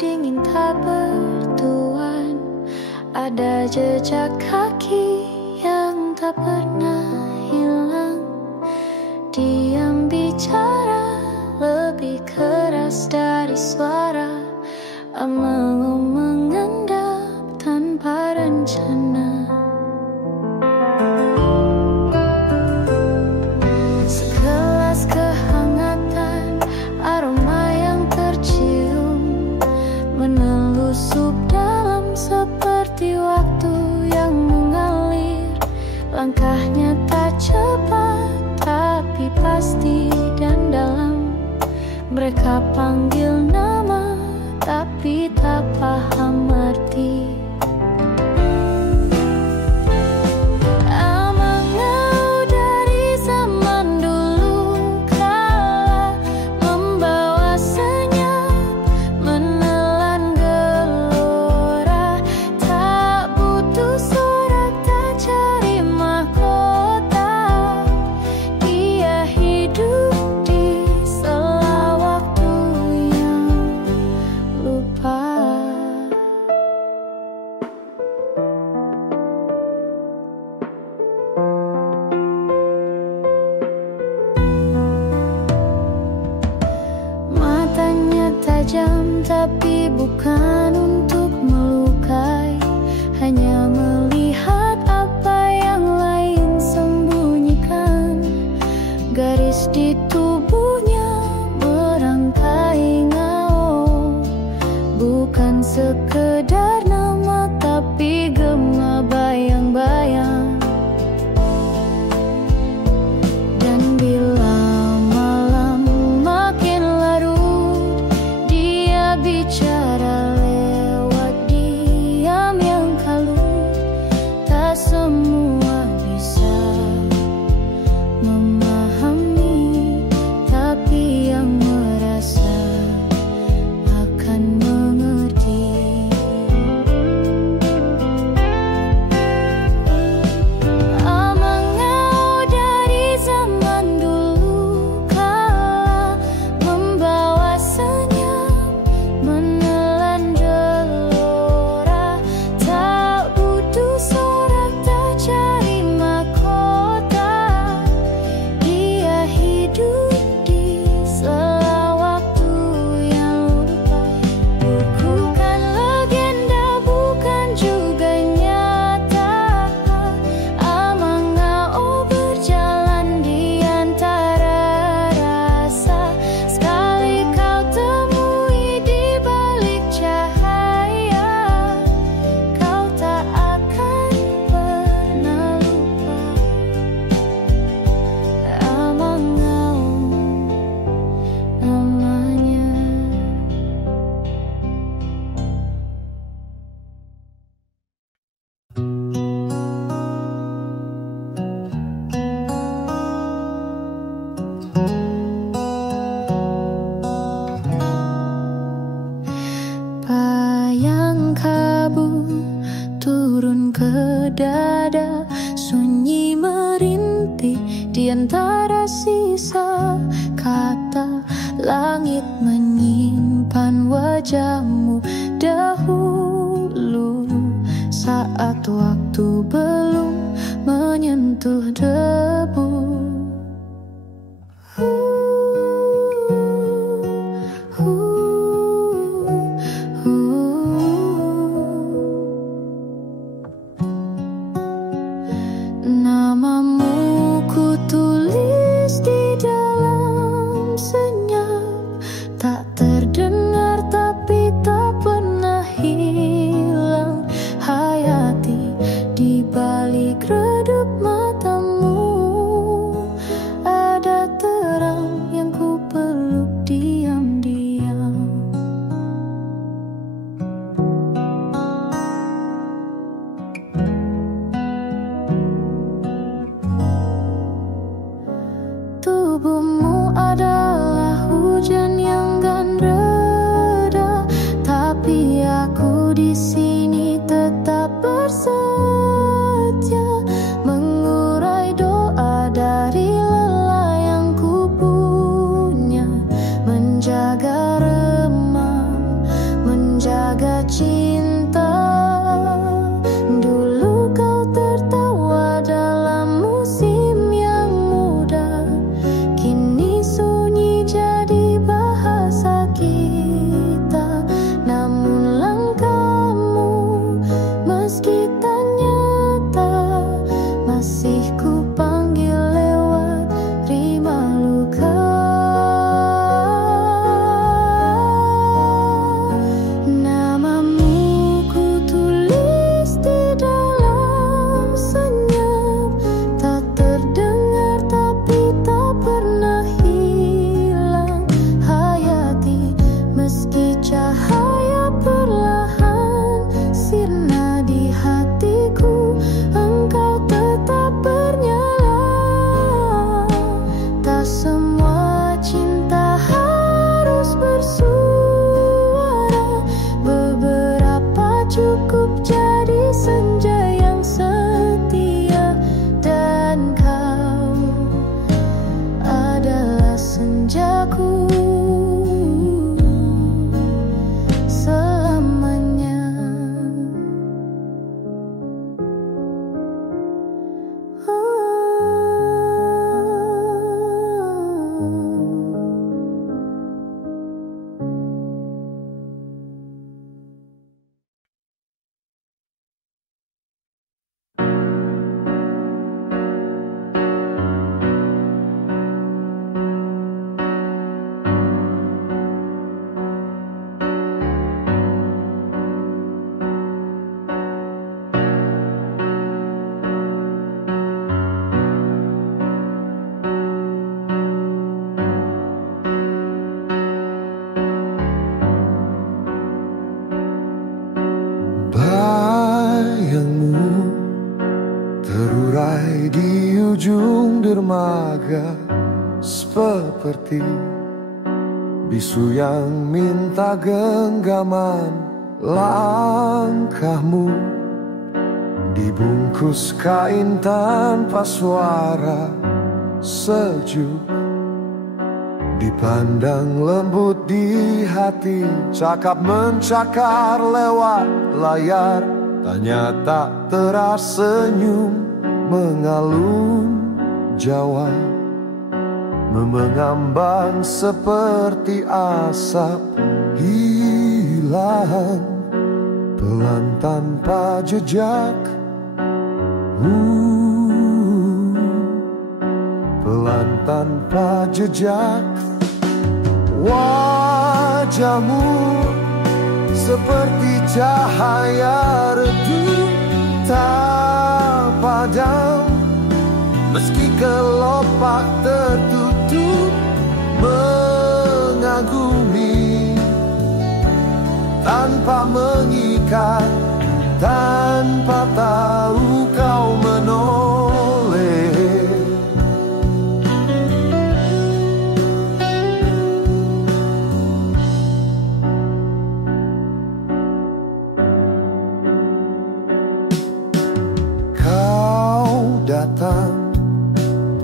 dingin tak bertuan, ada jejak kaki yang tak pernah hilang. Diam bicara lebih keras dari suara, mengu mengendap tanpa rencana. Segelas kehangatan, aroma yang tercium menelusup dalam seperti waktu yang mengalir. Langkahnya tak cepat tapi pasti dan dalam. Mereka panggil nama tapi tak paham arti. Amangau dari zaman dulu kala membawa senyap menelan gelora. Tak butuh surat, tak cari mahkota. Dia hidup di sela waktu yang lupa. Matanya tajam tapi bukan untuk melukai, hanya melihat apa yang lain sembunyikan. Garis di tubuhnya merangkai ngao, bukan sekedar nama tapi gema bayang-bayang. Dan bila malam makin larut, dia bicara lewat diam yang kalut. Tak semua bisa memahami, tapi yang merasa akan mengerti. Amangau dari zaman dulu kala membawa senyap menelan gelora. Tak butuh surat, tak cari mahkota. Dia hidup di sela waktu yang lupa. Bukan legenda, bukan juga nyata. Amangau berjalan di antara rasa. Sekali kau temui di balik cahaya, kau tak akan pernah lupa. Amangau namanya. Bayang kabut turun ke dada, sunyi merintih di antara sisa kata. Langit menyimpan wajahmu dahulu, saat waktu belum menyentuh debu. Namamu ku tulis di dalam senyap, tak terdengar tapi tak pernah hilang. Hayati di balik redup matamu. cinta. Dulu kau tertawa dalam musim yang muda, kini sunyi jadi bahasa kita. Namun langkahmu meski tak nyata, masih ku panggil lewat rima luka. Namamu ku tulis di dalam senyap, tak terdengar tapi tak pernah hilang. Hayati meski cahaya perlahan sirna di hatiku, engkau tetap bernyala. Tak semua cinta harus bersuara, beberapa cukup jadi senja yang setia. Dan kau adalah senjaku selamanya. Bayangmu terurai di ujung dermaga, seperti bisu yang minta genggaman. Langkahmu dibungkus kain tanpa suara, sejuk dipandang lembut di hati. Cakap mencakar lewat layar, tanya tak tersenyum mengalun Jawa, mengambang seperti asap hilang pelan tanpa jejak. Pelan tanpa jejak. Wajahmu seperti cahaya redup tak padam, meski kelopak tertutup mengagumi, tanpa mengikat, tanpa tahu kau menoleh. Kau datang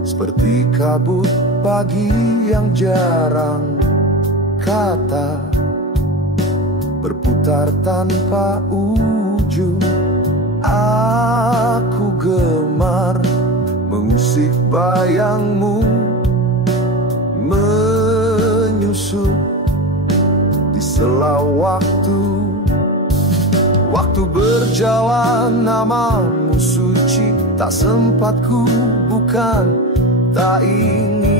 seperti kabut pagi yang jarang kata, berputar tanpa ujung. Aku gemar mengusik bayangmu, menyusup di sela waktu. Waktu berjalan, namamu suci, tak sempat ku bukan, tak ingin.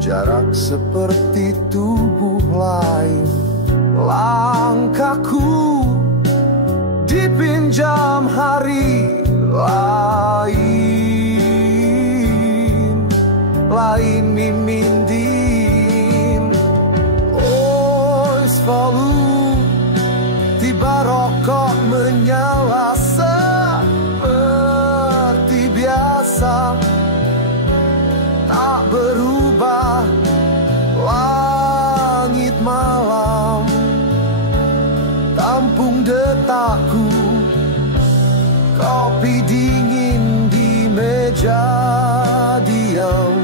Jarak seperti tubuh lain, langkahku dipinjam hari lain, lain mimin din. Oh, selalu tiba rokok menyala seperti biasa, tak berubah langit malam, tampung detakku, kopi dingin di meja diam.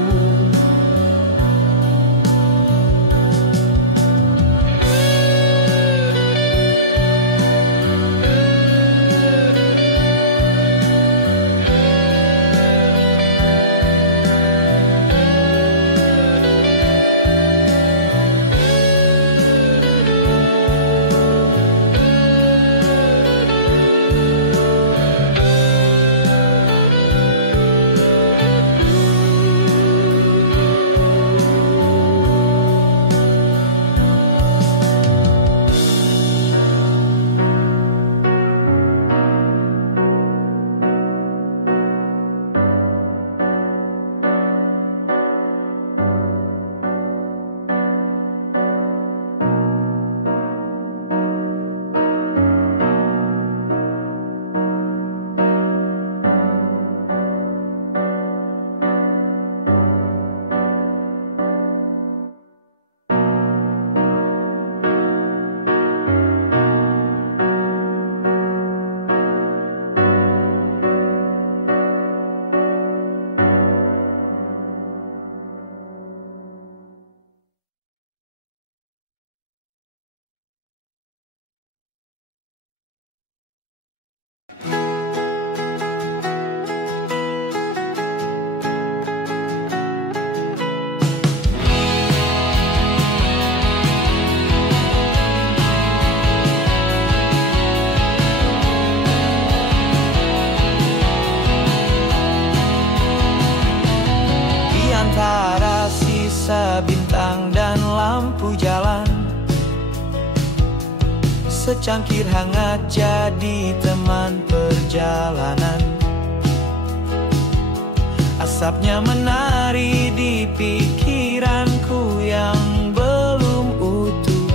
secangkir hangat jadi teman perjalanan. Asapnya menari di pikiranku yang belum utuh,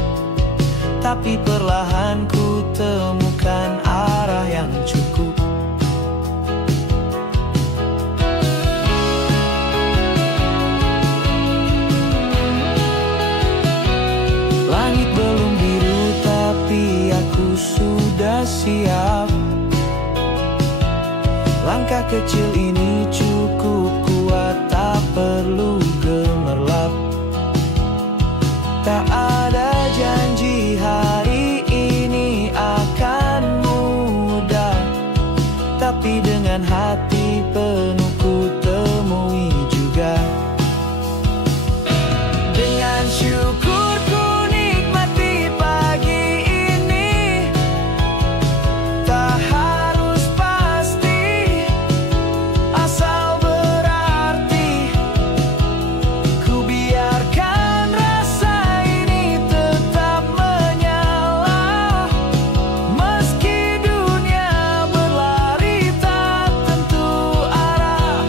tapi perlahan ku temukan arah yang cukup. Langit belum biru tapi aku sudah siap. Langkah kecil ini cukup kuat, tak perlu gemerlap. Tak ada janji hari ini akan mudah, tapi dengan hati penuh ku temui juga. Dengan syukur ku nikmati pagi ini, tak harus pasti, asal berarti. Ku biarkan rasa ini tetap menyala, meski dunia berlari tak tentu arah.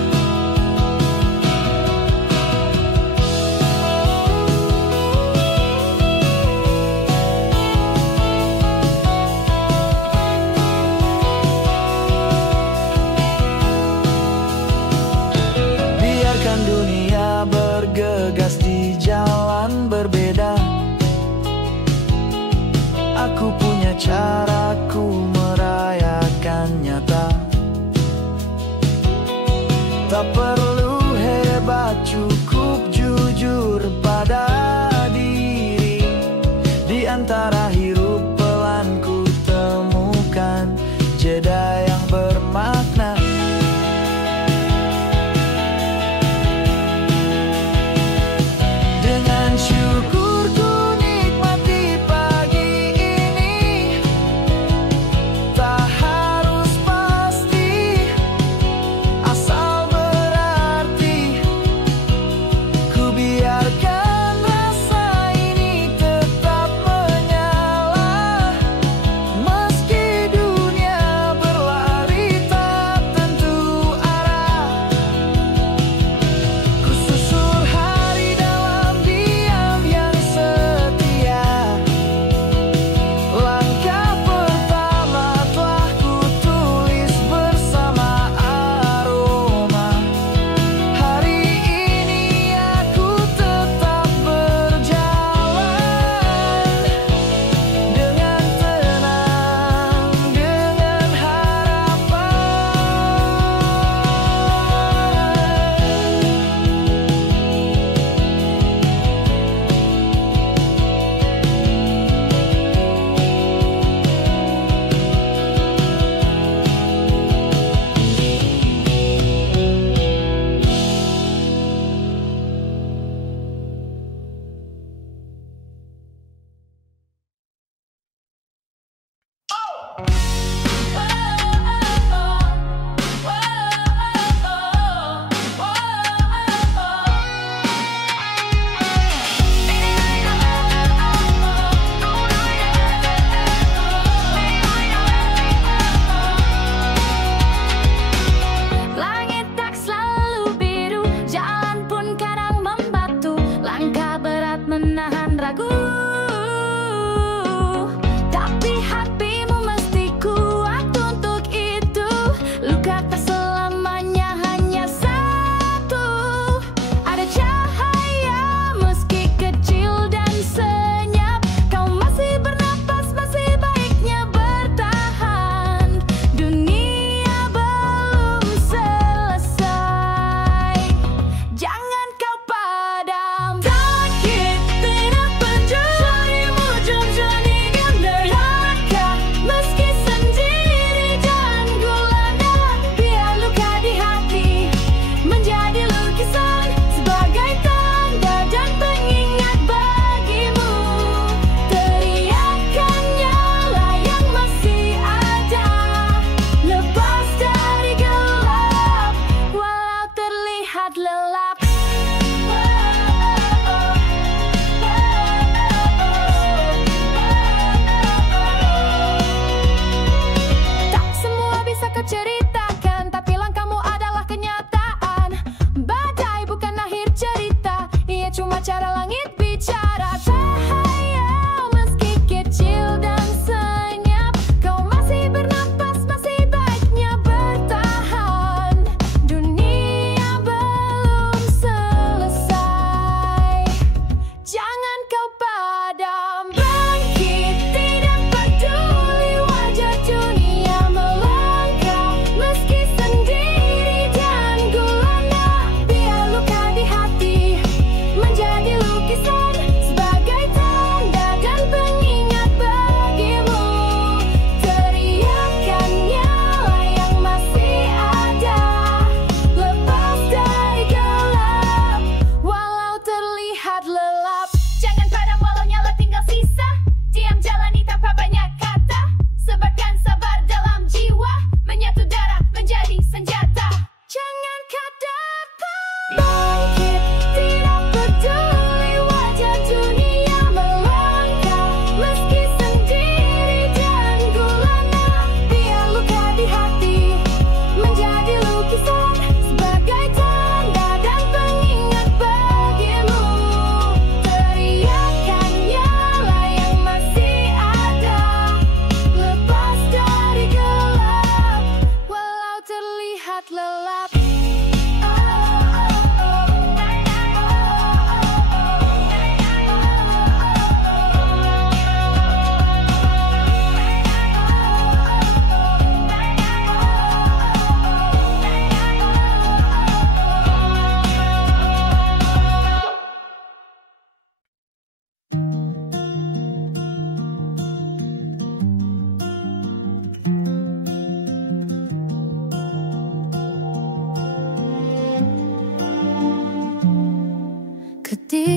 Biarkan dunia bergegas di jalan berbeda. Aku punya caraku merayakan nyata. Tak perlu hebat, cukup jujur pada diri. Di antara hirup pelan ku temukan jeda yang bermakna. Dengan syukur ku nikmati pagi ini, tak harus pasti, asal berarti. Ku biarkan rasa ini tetap menyala,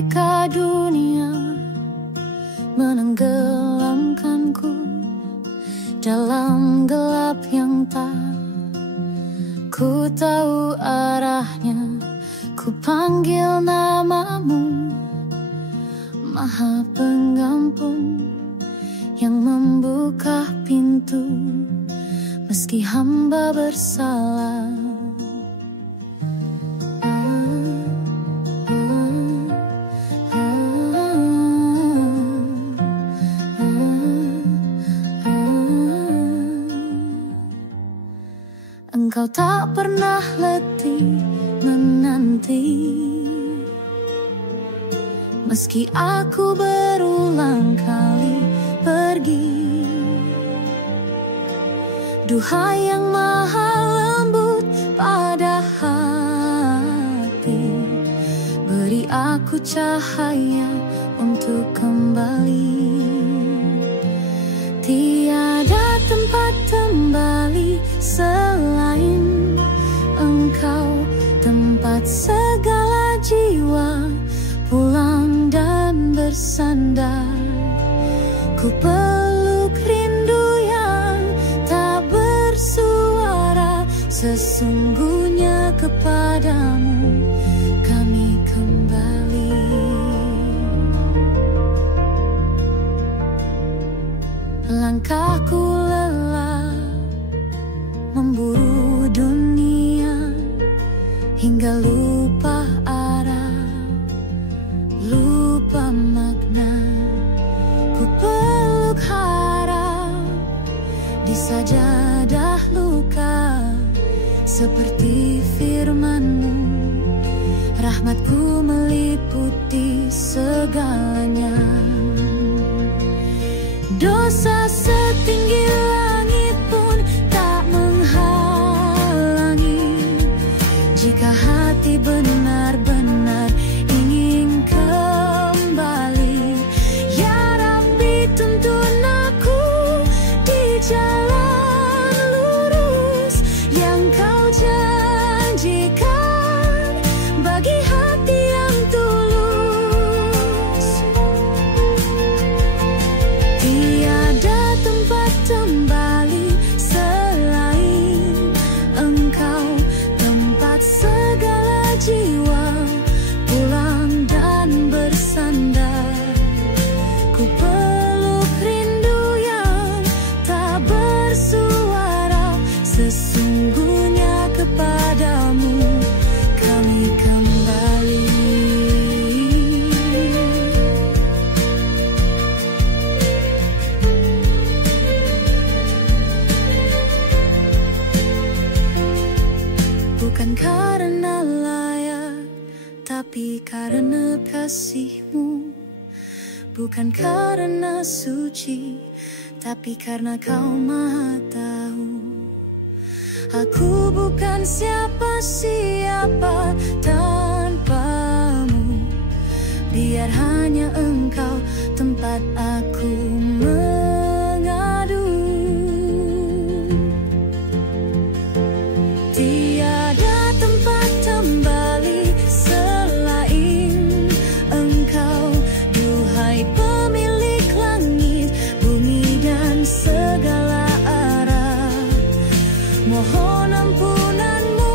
ketika dunia menenggelamkanku dalam gelap yang tak ku tahu arahnya. Ku panggil namamu, Maha Pengampun yang membuka pintu meski hamba bersalah. Engkau tak pernah letih menanti, meski aku berulang kali pergi. Duhai yang maha lembut pada hati, beri aku cahaya untuk kembali. Tiada tempat kembali selain Engkau, tempat segala jiwa pulang dan bersandar. Ku peluk rindu yang tak bersuara, sesungguhnya kepadamu kami kembali. Langkahku lelah memburu dunia hingga lupa arah, lupa makna. Ku peluk harap di sajadah luka, seperti firman-Mu, rahmat-Ku meliputi segalanya. Dosa setinggi langit pun tak menghalangi, jika hati benar-benar ingin kembali. Ya Rabbi, tuntun aku di jalan lurus yang Kau janjikan bagi hati yang tulus. Tiada tempat kembali selain Engkau, tempat segala jiwa pulang dan bersandar. Ku peluk rindu yang tak bersuara, sesungguhnya kepadamu kami kembali. Bukan karena layak, tapi karena kasih-Mu. Bukan karena suci, tapi karena Kau maha tahu. Aku bukan siapa-siapa tanpa-Mu. Biar hanya Engkau tempat aku mengadu. Tiada tempat kembali selain Engkau, duhai pemilik langit, bumi dan segala arah. Mohon ampunan-Mu,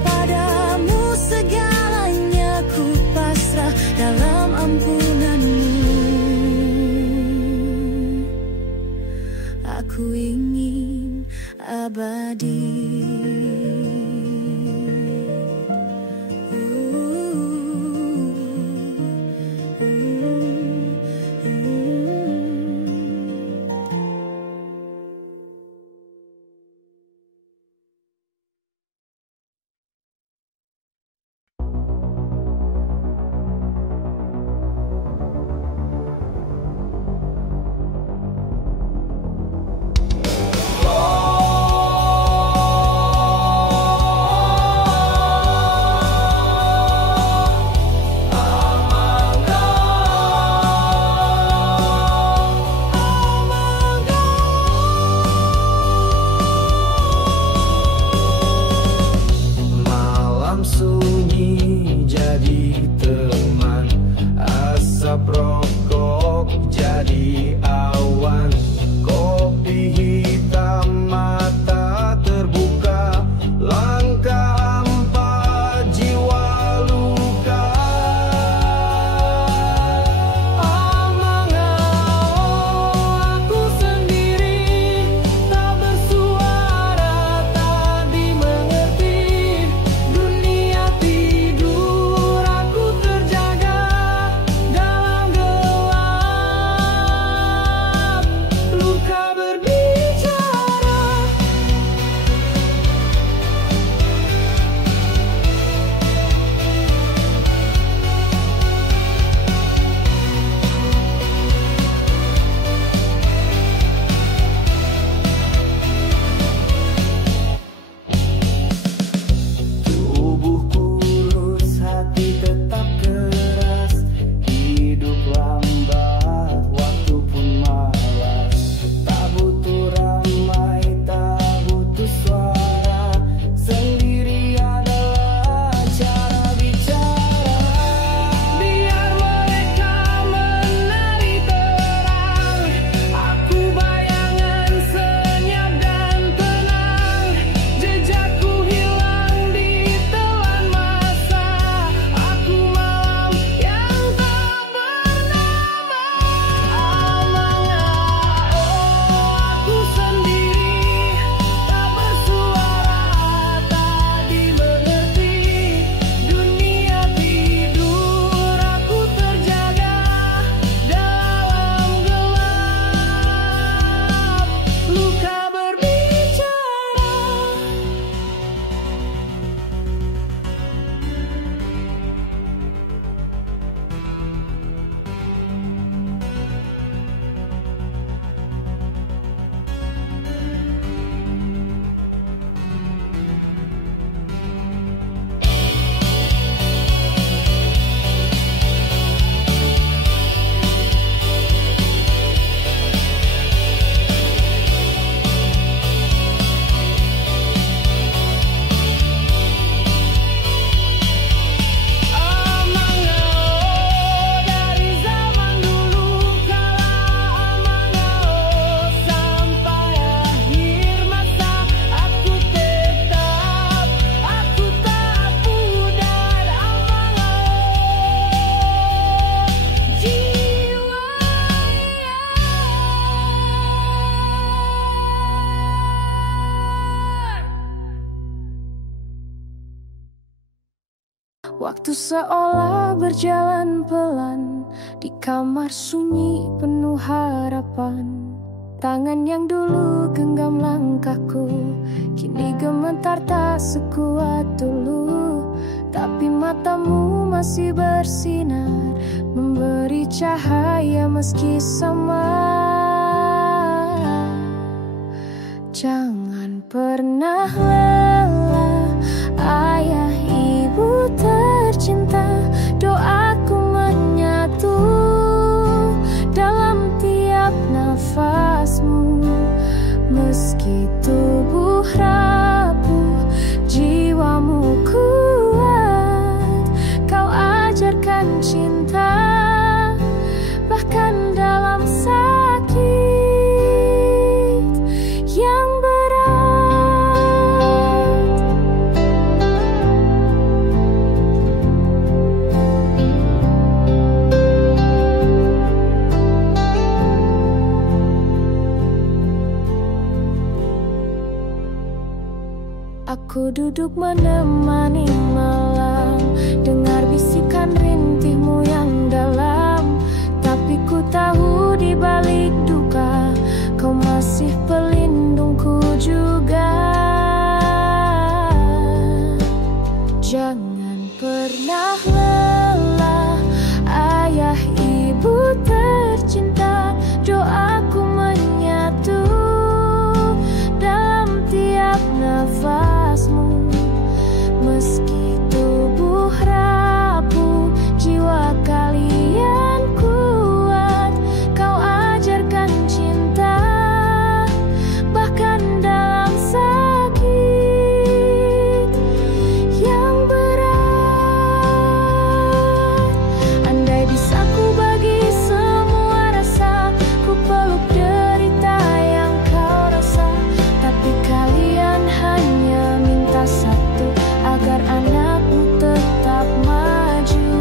padamu segalanya ku pasrah dalam ampunan-Mu. Aku ingin abadi. Waktu seolah berjalan pelan di kamar sunyi penuh harapan. Tangan yang dulu genggam langkahku kini gemetar tak sekuat dulu. Tapi matamu masih bersinar, memberi cahaya meski samar. Jangan pernah lelah, ayah ibu tercinta. Doaku menyatu dalam tiap nafasmu. Meski tubuh rapuh, jiwamu kuat. Kau ajarkan cinta, bahkan dalam sakit yang berat. Aku duduk menemani malam, dengar bisikan rintihmu yang dalam. Tapi ku tahu di balik duka kau masih pelindungku juga. Jangan pernah lelah, ayah ibu tercinta. Doaku menyatu dalam tiap nafasmu. Meski tubuh rapuh, jiwa kalian kuat. Kau ajarkan cinta, bahkan dalam sakit yang berat. Andai bisa ku bagi semua rasa, ku peluk derita yang kau rasa. Tapi kalian hanya minta satu, agar anakmu tetap maju.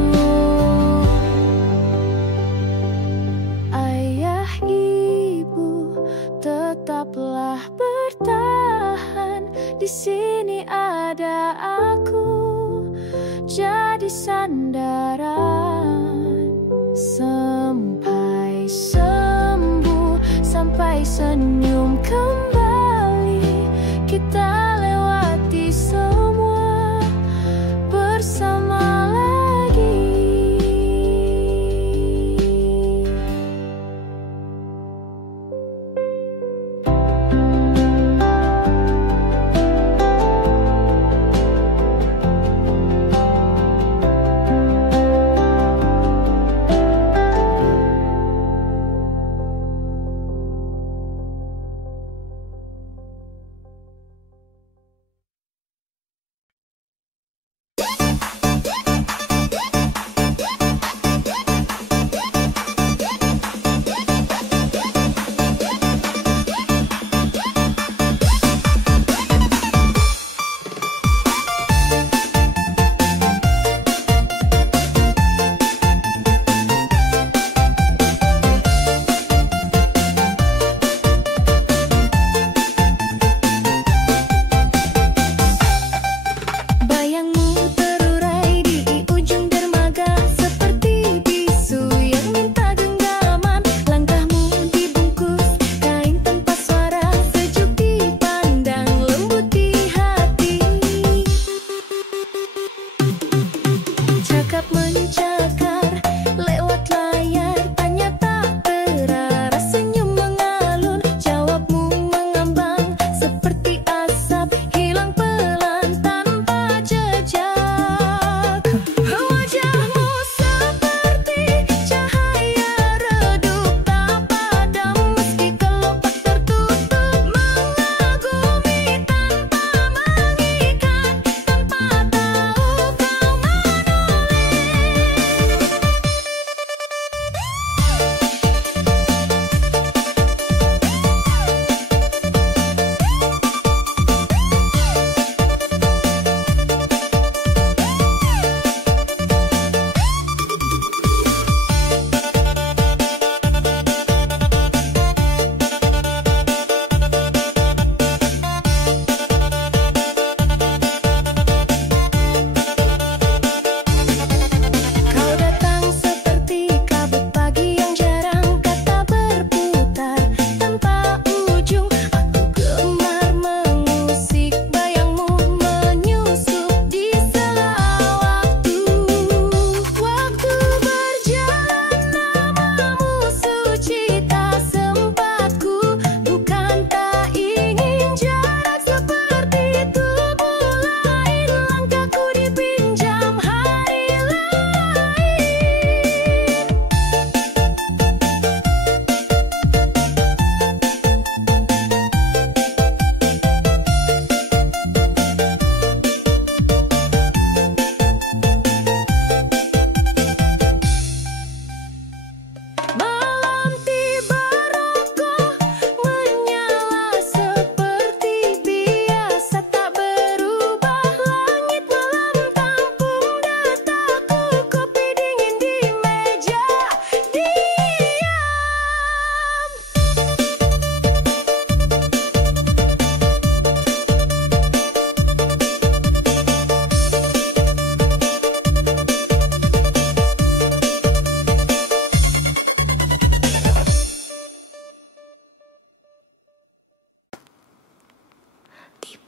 Ayah ibu, tetaplah bertahan. Di sini ada aku, jadi sandaran. Sampai sembuh, sampai senyum kembali, kita lewati semua bersama lagi.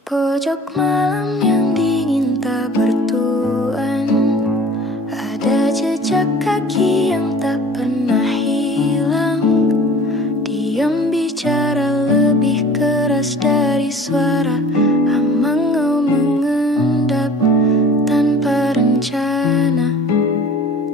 Pojok malam yang dingin tak bertuan, ada jejak kaki yang tak pernah hilang. Diam bicara lebih keras dari suara, amangau mengendap tanpa rencana.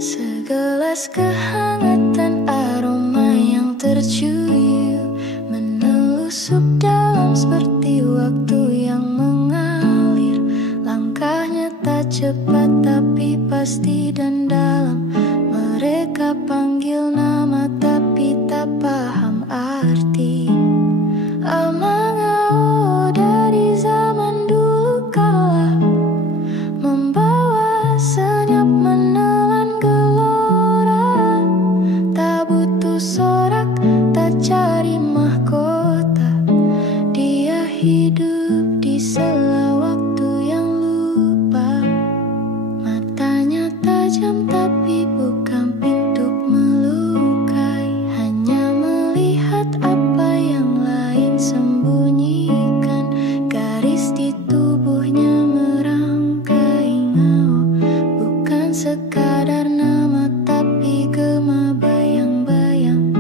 Segelas kehangatan aroma yang tercium menelusup dalam seperti waktu yang mengalir. Langkahnya tak cepat tapi pasti dan dalam. Mereka panggil nama tapi tak paham arti. Amangau dari zaman dulu kala, membawa senyap menelan gelora. Tak butuh sorak, tak cari mahkota. Dia hidup di sela waktu yang lupa. Matanya tajam tapi bukan pintu melukai, hanya melihat apa yang lain sembunyikan. Garis di tubuhnya merangkai ngau, bukan sekadar nama tapi gema bayang-bayang.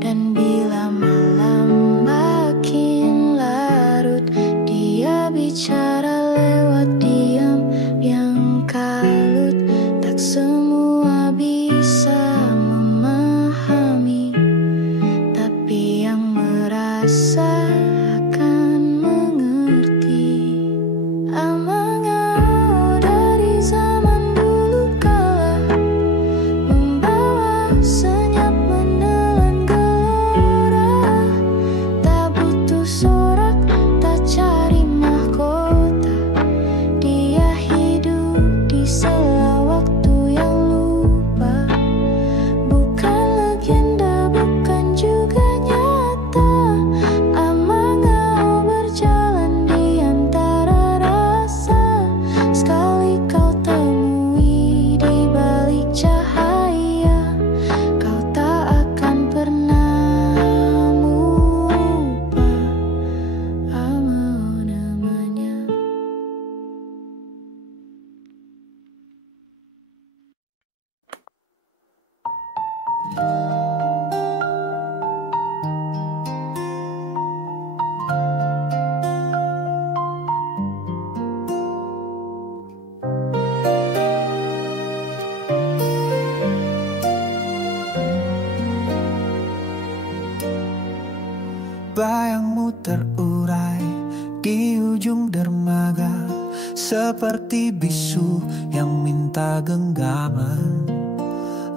Dan bila malam makin larut, dia bicara lewat diam yang kalut. Tak semua bisa memahami, tapi yang merasa akan mengerti. Amangau dari zaman dulu kala, membawa senyap menelan gelora. Tak butuh sorak, tak cari mahkota. Dia hidup di sela waktu yang lupa. Bukan legenda, bukan juga nyata. Amangau berjalan di antara rasa. Sekali kau temui di balik cahaya, kau tak akan pernah lupa. Amangau namanya. Bayangmu terurai di ujung dermaga, seperti bisu yang minta genggaman.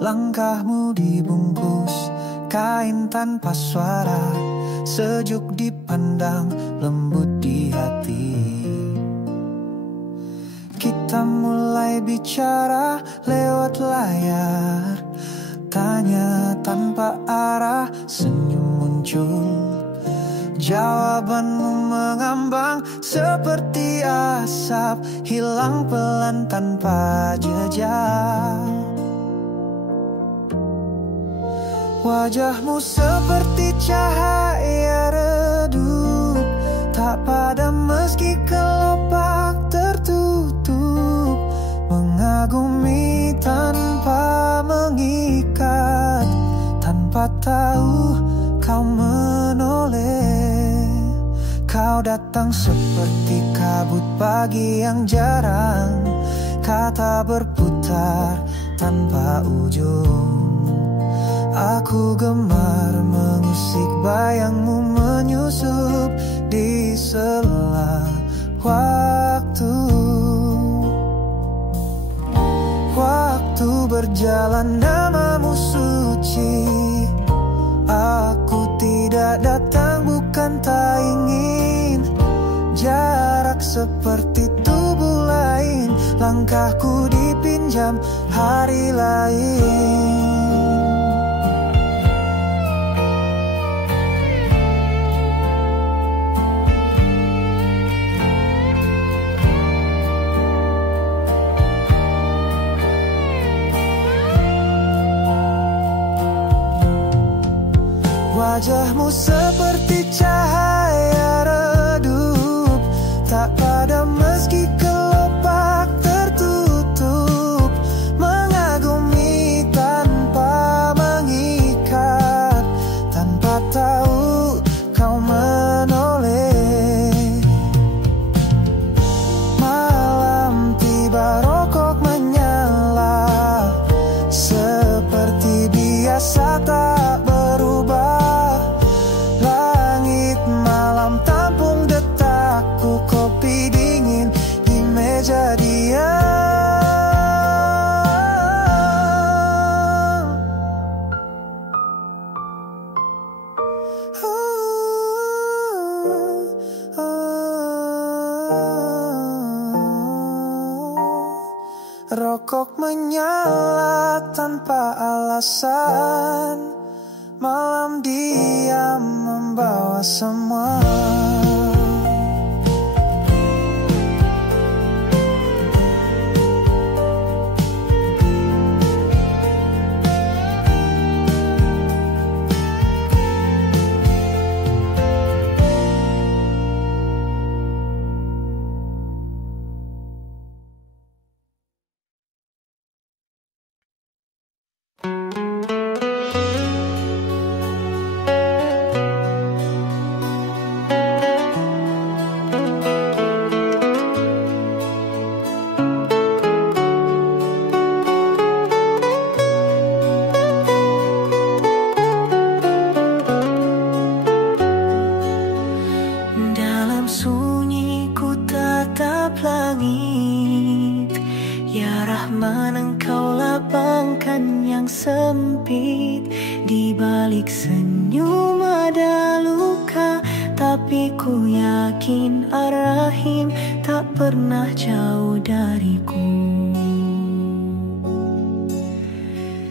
Langkahmu dibungkus kain tanpa suara, sejuk dipandang, lembut di hati. Kita mulai bicara lewat layar, tanya tanpa arah, senyum muncul. Jawabanmu mengambang seperti asap, hilang pelan tanpa jejak. Wajahmu seperti cahaya redup, tak padam meski kelopak tertutup. Mengagumi tanpa mengikat, tanpa tahu kau menoleh. Kau datang seperti kabut pagi yang jarang, kata berputar tanpa ujung. Aku gemar mengusik bayangmu menyusup di sela waktu. Waktu berjalan, namamu suci. Aku tidak datang, bukan tak ingin. Jarak seperti tubuh lain, langkahku dipinjam hari lain. Wajahmu seperti cahaya redup, tahu kau menoleh. Malam tiba, rokok menyala, seperti biasa tak berubah. Langit malam tampung detakku, kopi dingin di meja dia. Rokok menyala tanpa alasan, malam diam membawa semua. Sempit, di balik senyum ada luka, tapi ku yakin Ar-Rahim tak pernah jauh dariku.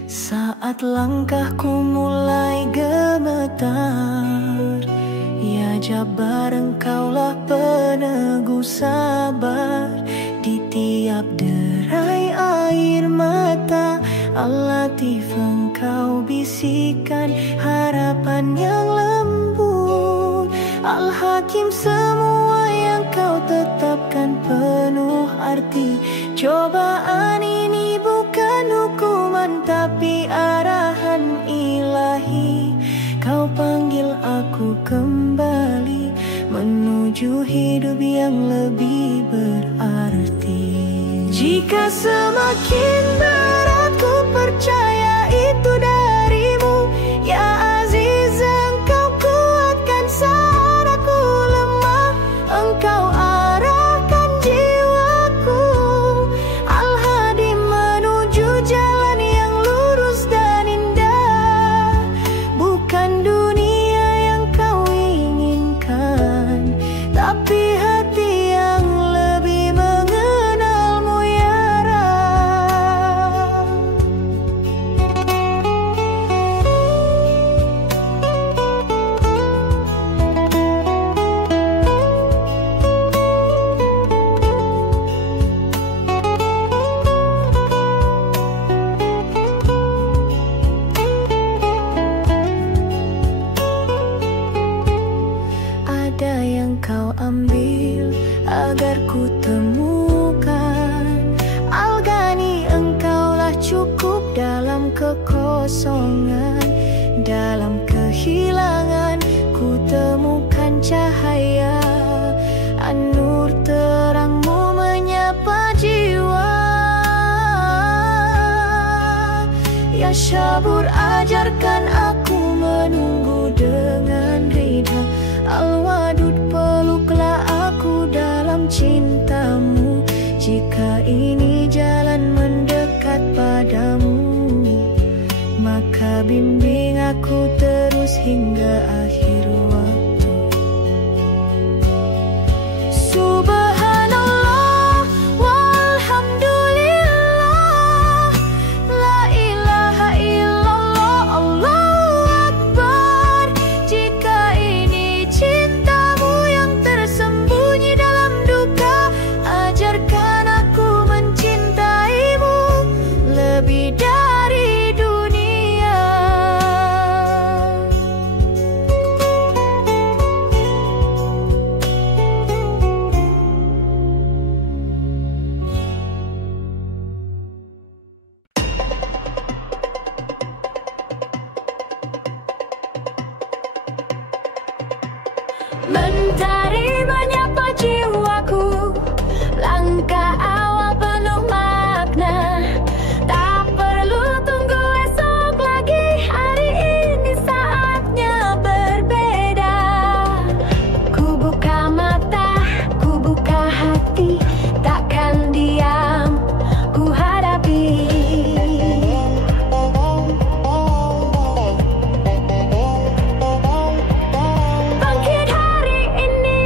Saat langkahku mulai gemetar, ya Jabbar, engkaulah peneguh sabar. Di tiap derai air mata, Al-Latif engkau bisikan harapan yang lembut. Al-Hakim semua yang kau tetapkan penuh arti. Cobaan ini bukan hukuman tapi arahan ilahi. Kau panggil aku kembali menuju hidup yang lebih berarti. Jika semakin berat ku percaya itu darimu, ya Aziz, engkau kuatkan saat aku lemah. Engkau arahkan jiwaku, Al-Hadi, menuju jalan yang lurus dan indah. Bukan dunia yang kau inginkan, tapi hati yang lebih mengenalmu ya Rab. Ada yang kau ambil agar ku temukan. Al-Ghani, engkaulah cukup dalam kekosongan. Dalam kehilangan ku temukan cahaya. An-Nur, terangmu menyapa jiwa. Ya Syabur, ajarkan aku menunggu dengan ridha. Al-Wadud, peluklah aku dalam cintamu. Jika ini jalan mendekat padamu, maka bimbing aku terus hingga akhir waktu. Subhanallah walhamdulillah, la ilaha illallah, Allahu Mentari menyapa jiwaku, langkah awal penuh makna. Tak perlu tunggu esok lagi, hari ini saatnya berbeda. Ku buka mata, ku buka hati, takkan diam, ku hadapi. Bangkit hari ini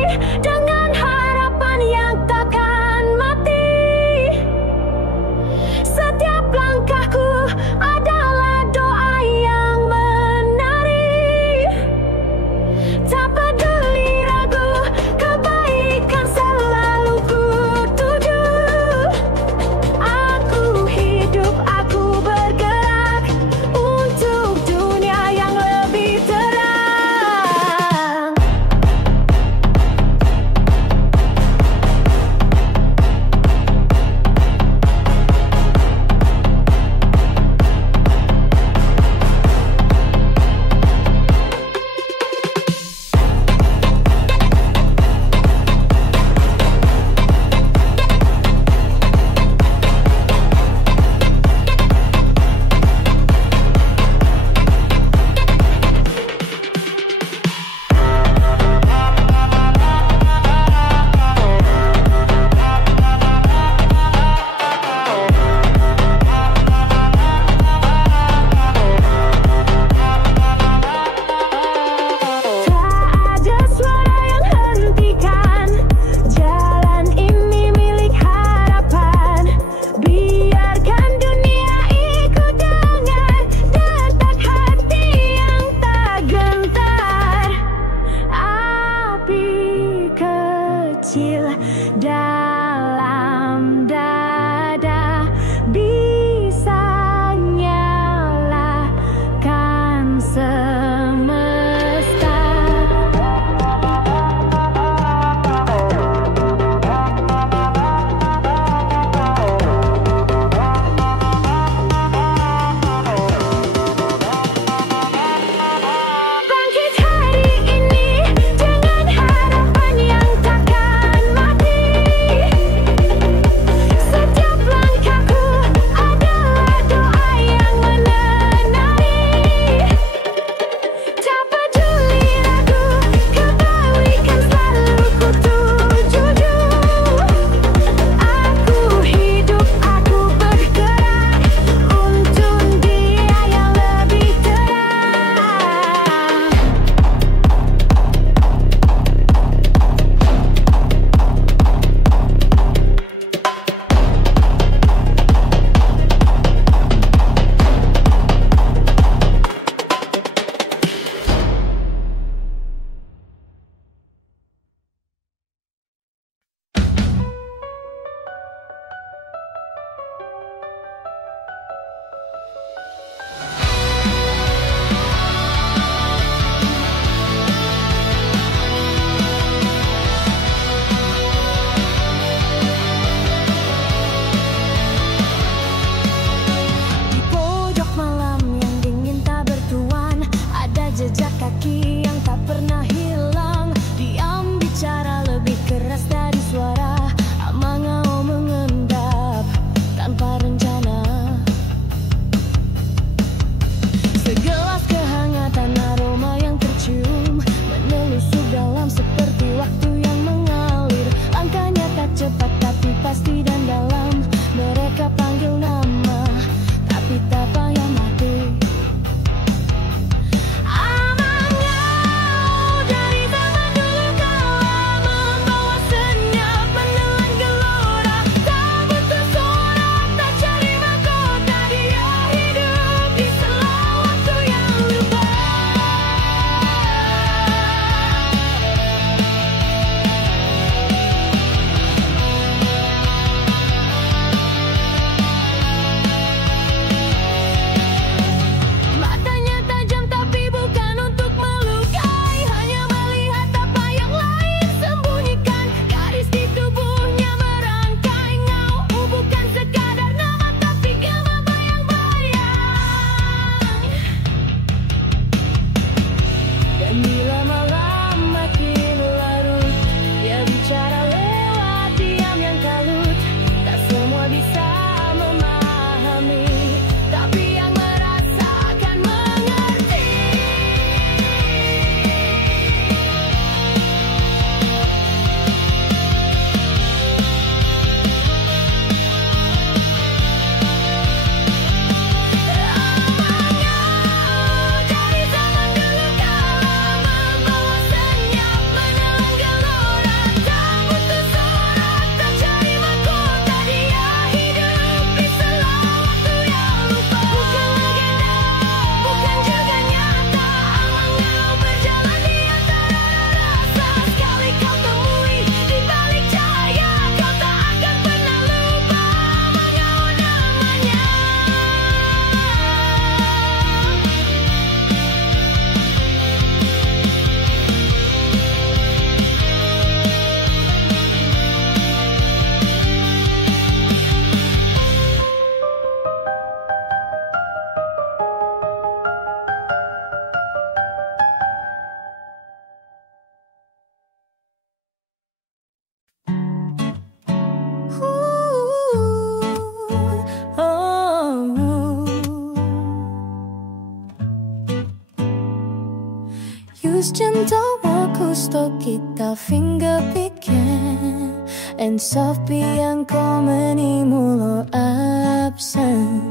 Kus jantau kus to kita fingerpicken En sofi yang kau menimulo absen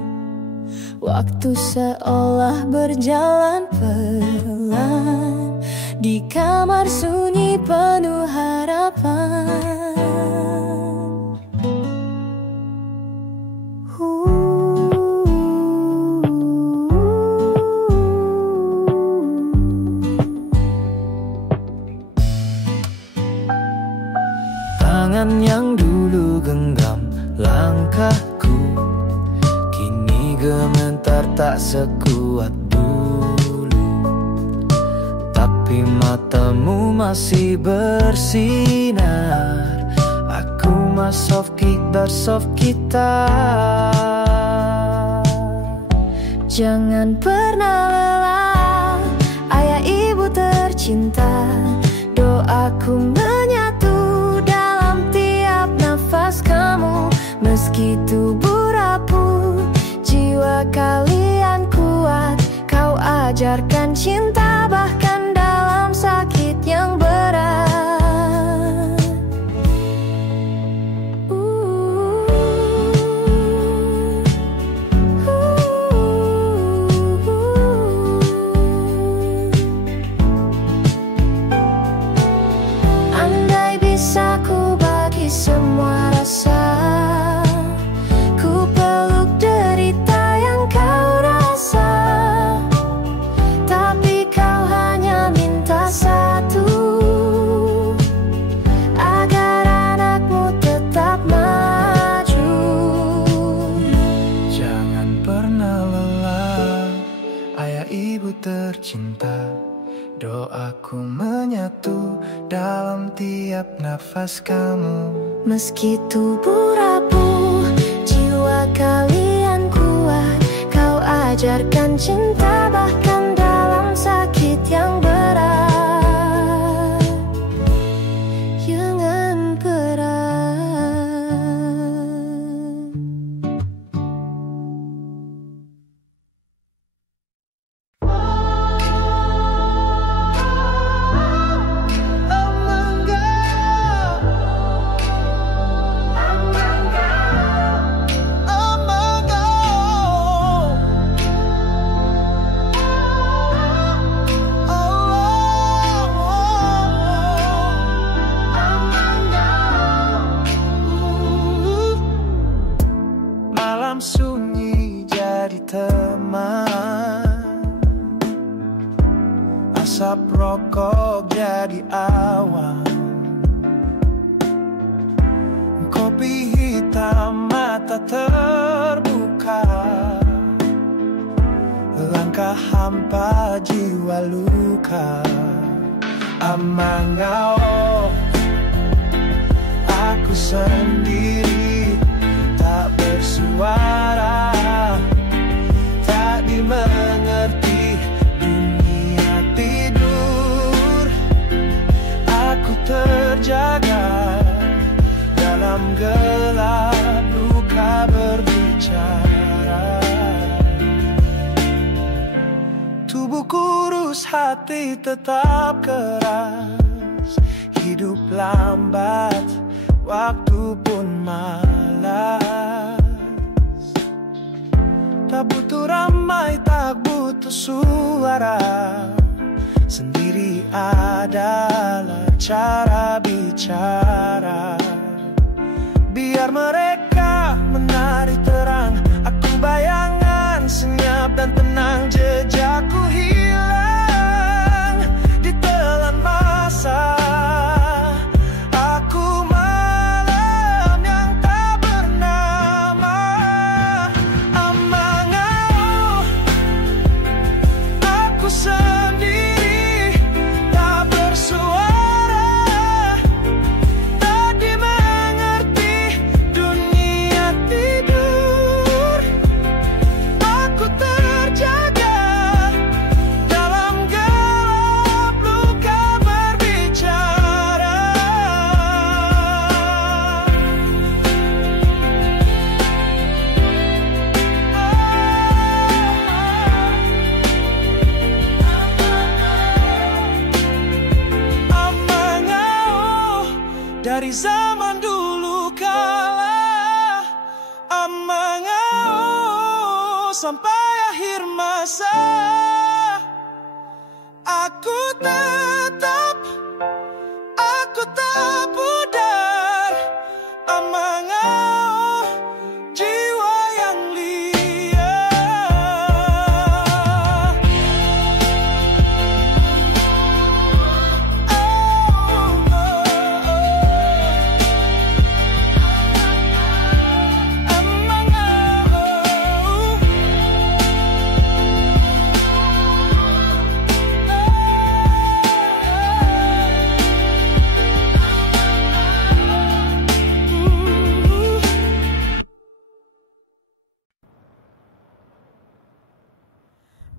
Waktu seolah berjalan pelan Di kamar sunyi penuh harapan Tangan yang dulu genggam langkahku Kini gemetar tak sekuat dulu Tapi matamu masih bersinar Aku masih soft kita Jangan pernah lelah Ayah ibu tercinta Doaku menyatu dalam tiap nafas kamu Meski tubuh rapuh Jiwa kalian kuat Kau ajarkan cinta bahkan dalam sakit yang berat Andai bisa ku bagi semua rasa Ku peluk derita yang kau rasa Tapi kau hanya minta satu Agar anakmu tetap maju Jangan pernah lelah Ayah ibu tercinta Doaku menyatu dalam tiap nafas kamu Meski tubuh rapuh Jiwa kalian kuat Kau ajarkan cinta bahkan dalam sakit yang berat Jangan berat Malam sunyi jadi teman Asap rokok jadi awan Kopi hitam mata terbuka Langkah hampa jiwa luka Amangao Aku sendiri tak bersuara Tak dimengerti dunia tidur Aku terjaga dalam gelap luka berbicara Tubuh kurus hati tetap keras Hidup lambat waktu pun malas Tak butuh ramai tak butuh suara Sendiri adalah cara bicara Biar mereka menari terang Aku bayangan senyap dan tenang Jejakku hilang di telan masa Aku malam yang tak bernama Amangau Aku sendiri tak bersuara Tak dimengerti dunia tidur Aku terjaga dari zaman dulu kala, amangau sampai akhir masa. Aku tak pudar, amangau jiwa yang liar.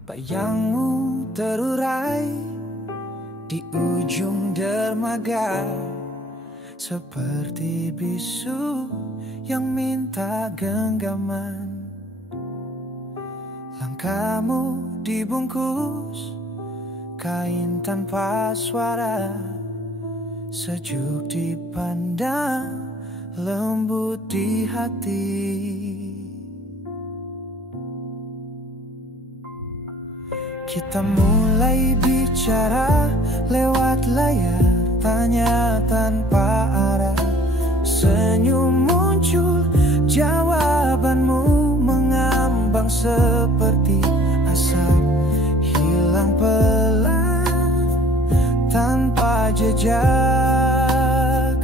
Bayangmu terurai di ujung dermaga, seperti bisu yang minta genggaman. Langkahmu dibungkus kain tanpa suara, sejuk dipandang, lembut di hati. Kita mulai bicara lewat layar, tanya tanpa arah. Senyum muncul, jawabanmu mengambang seperti asap, hilang pelan tanpa jejak.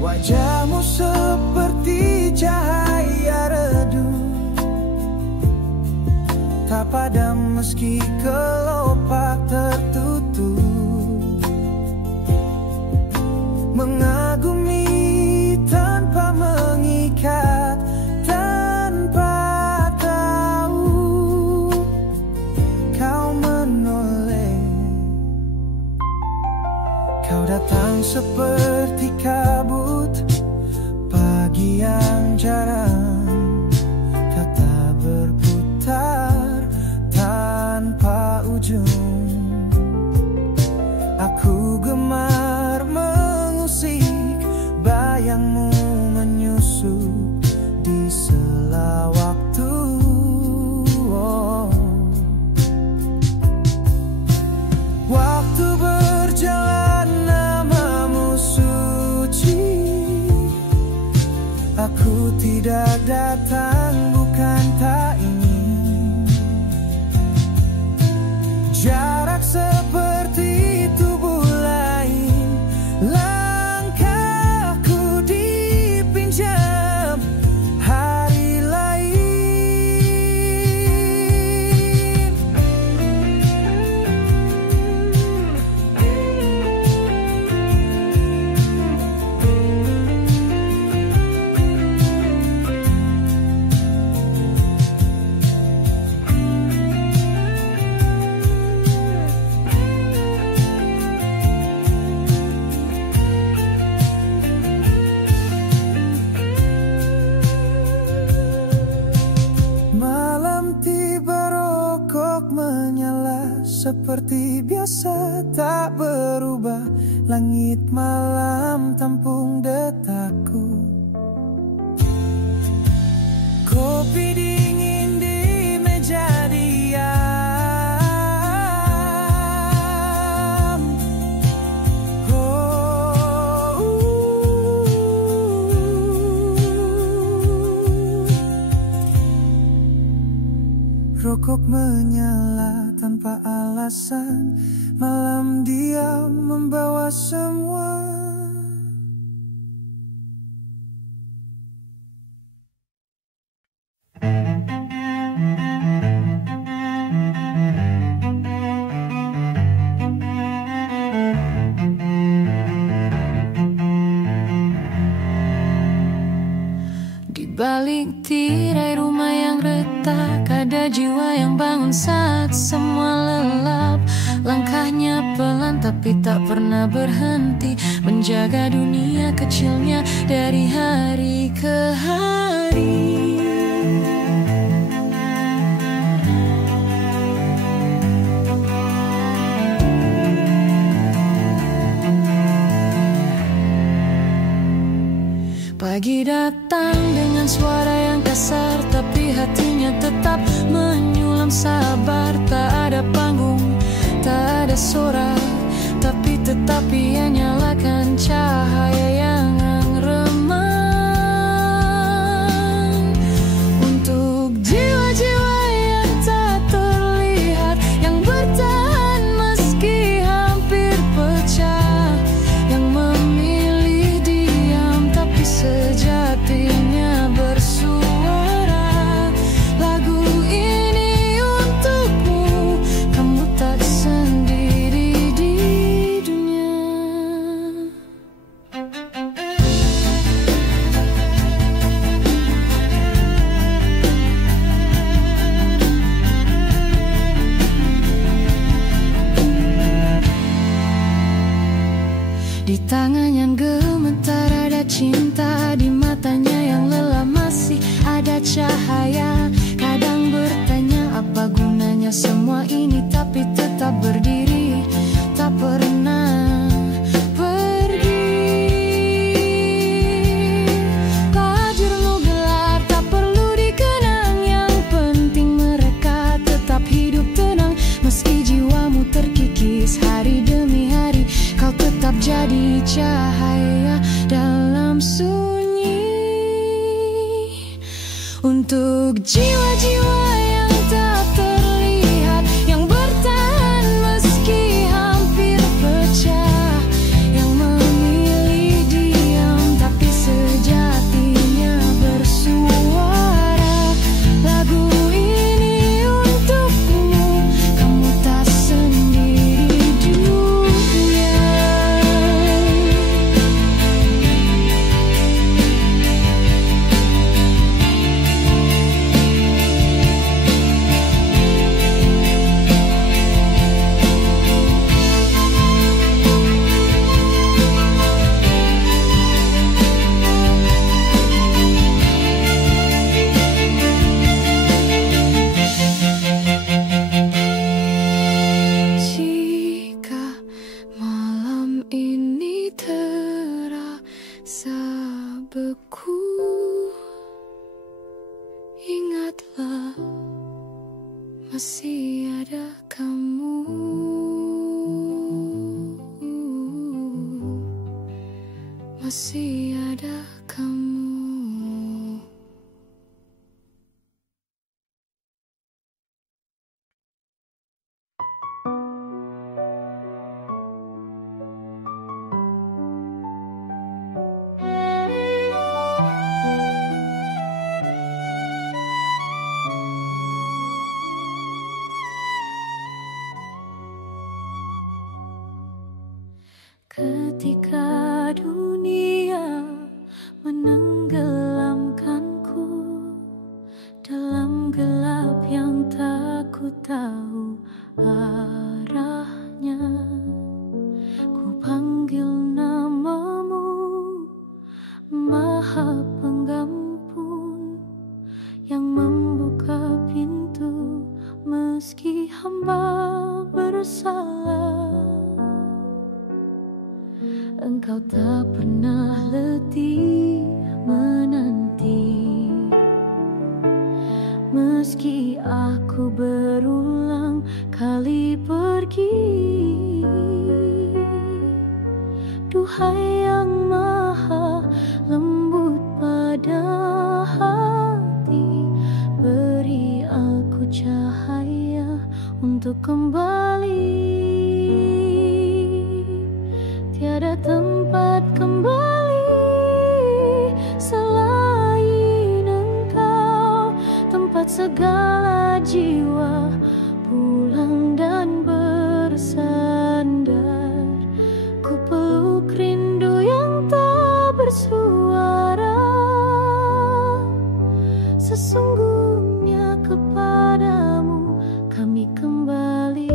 Wajahmu seperti cahaya redup, tak padam meski kelopak tertutup. Mengagumi tanpa mengikat, tanpa tahu kau menoleh. Kau datang seperti kabut pagi yang jarang, kata berputar tanpa ujung. Aku gemar mengusik bayangmu menyusup di sela waktu. Waktu berjalan, namamu suci. Aku tidak datang bukan tak ingin. Jarak seperti tubuh lain, langkahku dipinjam hari lain. Malam tiba, rokok menyala, seperti biasa tak berubah. Langit malam tampung detakku. Kopi dingin di meja diam. Rokok menyala tanpa alasan, malam diam membawa semua. Di balik tirai rumah yang retak, ada jiwa yang bangun saat semua lelap. Langkahnya pelan tapi tak pernah berhenti, menjaga dunia kecilnya dari hari ke hari. Pagi datang dengan suara yang kasar, tapi hatinya tetap menyulam sabar. Tak ada panggung, tak ada suara, tapi tetap ia nyalakan cahaya yang remang. Untuk jiwa-jiwa yang tak terlihat, yang bertahan meski hampir pecah, yang memilih diam tapi sejatinya bersuara. Lagu ini untukmu, kamu tak sendiri di dunia. Di tangannya yang gemetar ada cinta, di matanya yang lelah masih ada cahaya. Kadang bertanya apa gunanya semua ini, tapi tetap berdiri, tak pernah pergi. Tajurmu gelar tak perlu dikenang, yang penting mereka tetap hidup tenang. Meski jiwamu terkikis hari demi hari, kau tetap jadi cahaya dalam sunyi. Untuk jiwa-jiwa yang tak terlihat, yang bertahan meski hampir pecah, yang memilih diam tapi sejatinya bersuara. Lagu ini untukmu, kamu tak sendiri di dunia. Jika malam ini terasa beku, ingatlah masih ada kamu. Masih ada kamu. Ketika dunia menenggelamkanku dalam gelap yang tak ku tahu arahnya, ku panggil namamu, Maha Pengampun yang membuka pintu meski hamba bersalah. Engkau tak pernah letih menanti, meski aku berulang kali pergi. Duhai yang maha lembut pada hati, beri aku cahaya untuk kembali. Tiada tempat kembali selain Engkau, tempat segala jiwa pulang dan bersandar. Ku peluk rindu yang tak bersuara, sesungguhnya kepadamu kami kembali.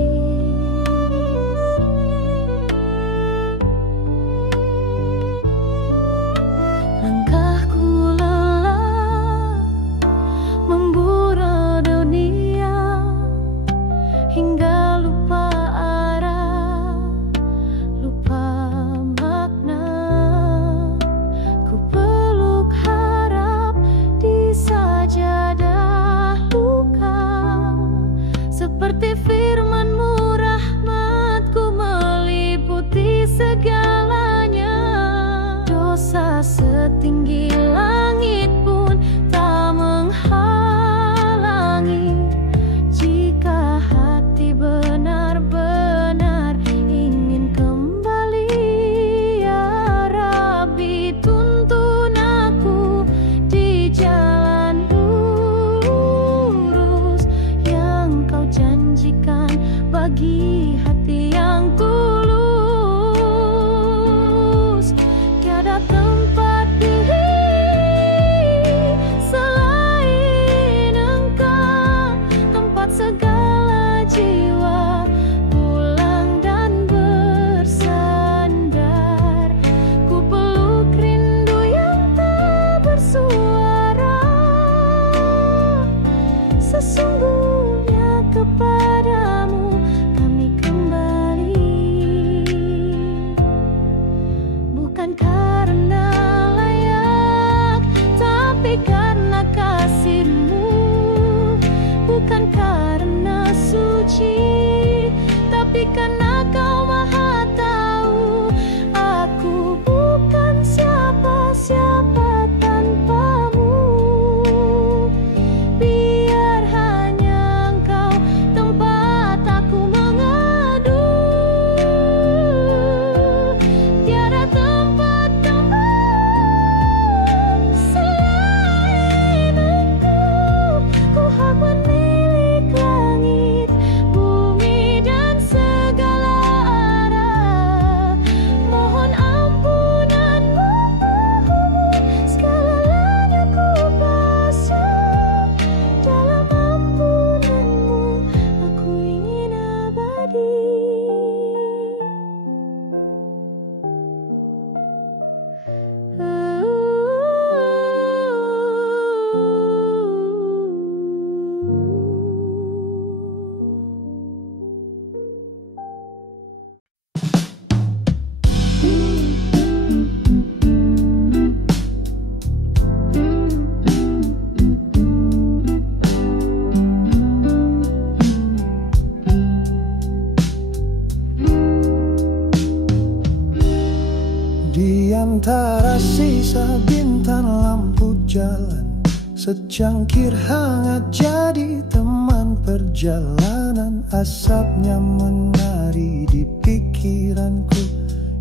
antara sisa bintang lampu jalan, secangkir hangat jadi teman perjalanan. Asapnya menari di pikiranku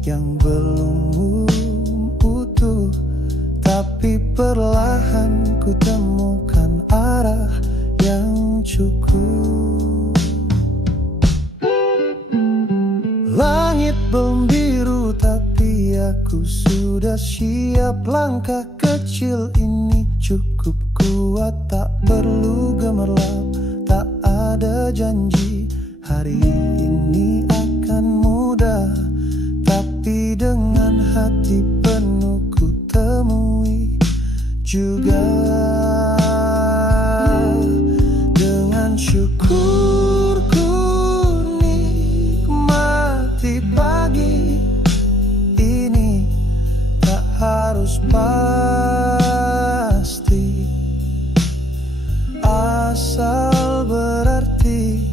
yang belum utuh, tapi perlahan ku temukan arah yang cukup. Langit belum biru tapi aku sudah siap. Langkah kecil ini cukup kuat, tak perlu gemerlap, tak ada janji hari ini akan mudah. Tapi dengan hati penuh ku temui juga. Dengan syukur ku nikmati pagi ini, tak harus pasti, asal berarti.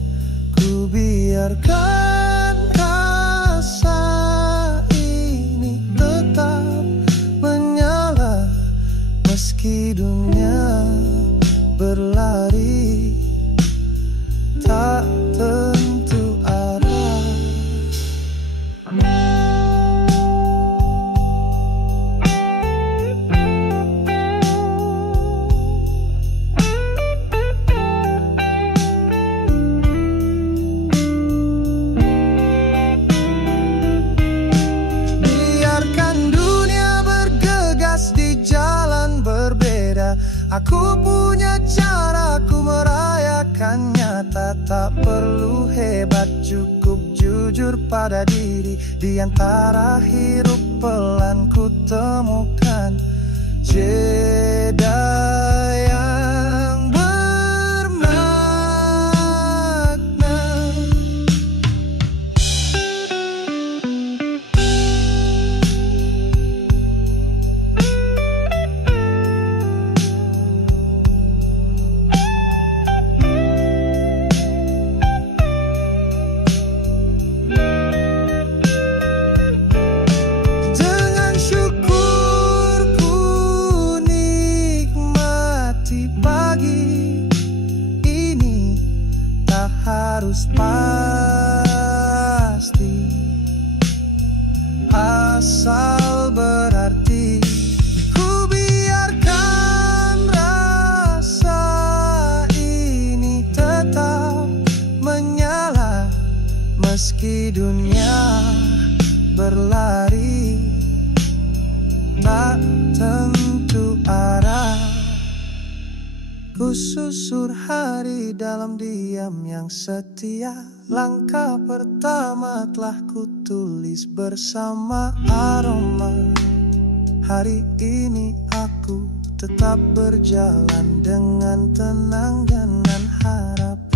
Ku biarkan rasa ini tetap menyala, meski dunia berlari tak tentu arah. Biarkan dunia bergegas di jalan berbeda, aku punya caraku merayakannya. Tak perlu hebat, cukup jujur pada diri. Di antara hirup pelan ku temukan jeda yang bermakna. Dengan syukur ku nikmati pagi ini, tak harus pasti, asal berarti. Ku biarkan rasa ini tetap menyala, meski dunia berlari tak tentu arah. Ku susur hari dalam diam yang setia. Langkah pertama telah ku tulis bersama aroma. Hari ini aku tetap berjalan dengan tenang, dengan harapan.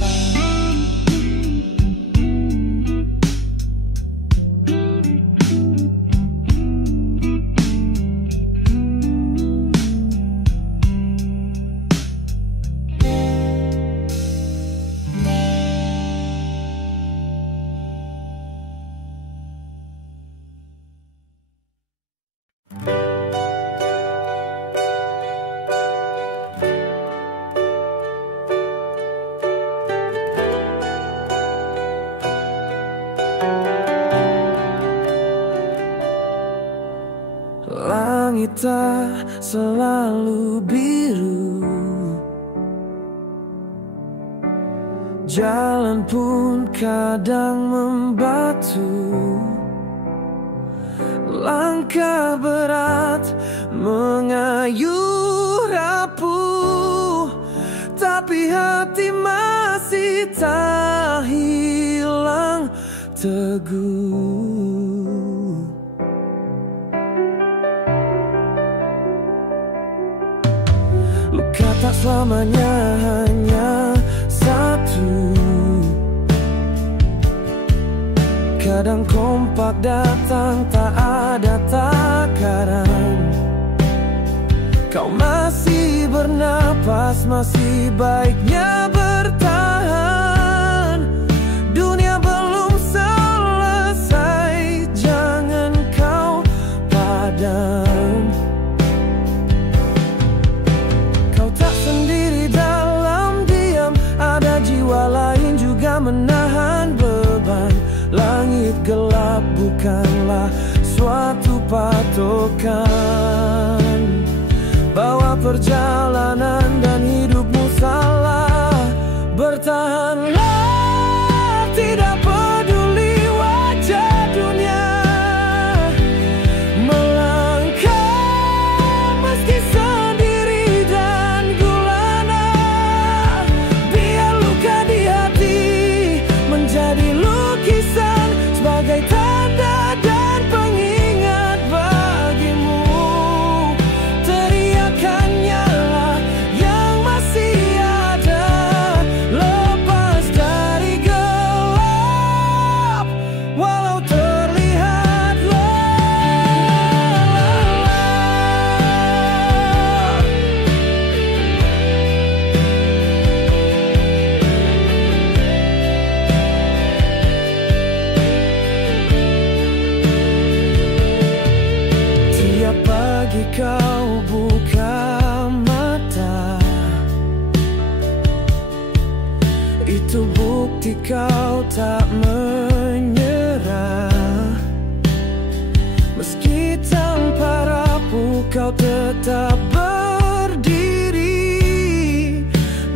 Langit tak selalu biru, jalan pun kadang membatu. Langkah berat mengayuh rapuh, tapi hati masih tak hilang teguh. Luka tak selamanya hanya satu, kadang kompak datang tak ada takaran. Kau masih bernapas, masih baiknya bertahan. Dunia belum selesai, jangan kau padam. bukanlah suatu patokan bahwa perjalanan dan hidupmu salah. Bertahanlah, tidak peduli wajah dunia, melangkah meski sendiri dan gulana. Biar luka di hati menjadi lukisan sebagai tanda dan pengingat bagimu. Teriakannya lah yang masih ada, lepas dari gelap walau terlihat lelah. Tiap pagi kau buka mata, itu bukti kau tak menyerah. Meski tanpa rapuh kau tetap berdiri,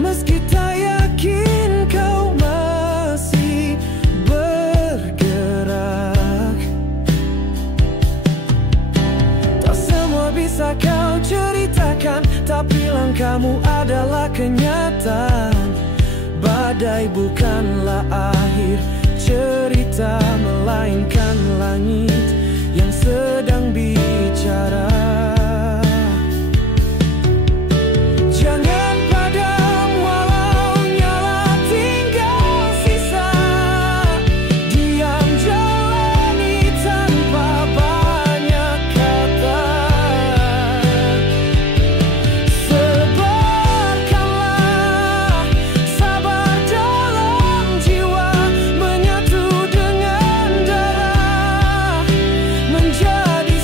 meski tak yakin kau masih bergerak. Tak semua bisa kau ceritakan, tapi langkahmu adalah kenyataan. Badai bukanlah akhir cerita, melainkan langit yang sedang bicara. Jangan padam walau nyala tinggal sisa, diam jalani tanpa banyak kata. Sebarkanlah sabar dalam jiwa, menyatu dengan darah, menjadi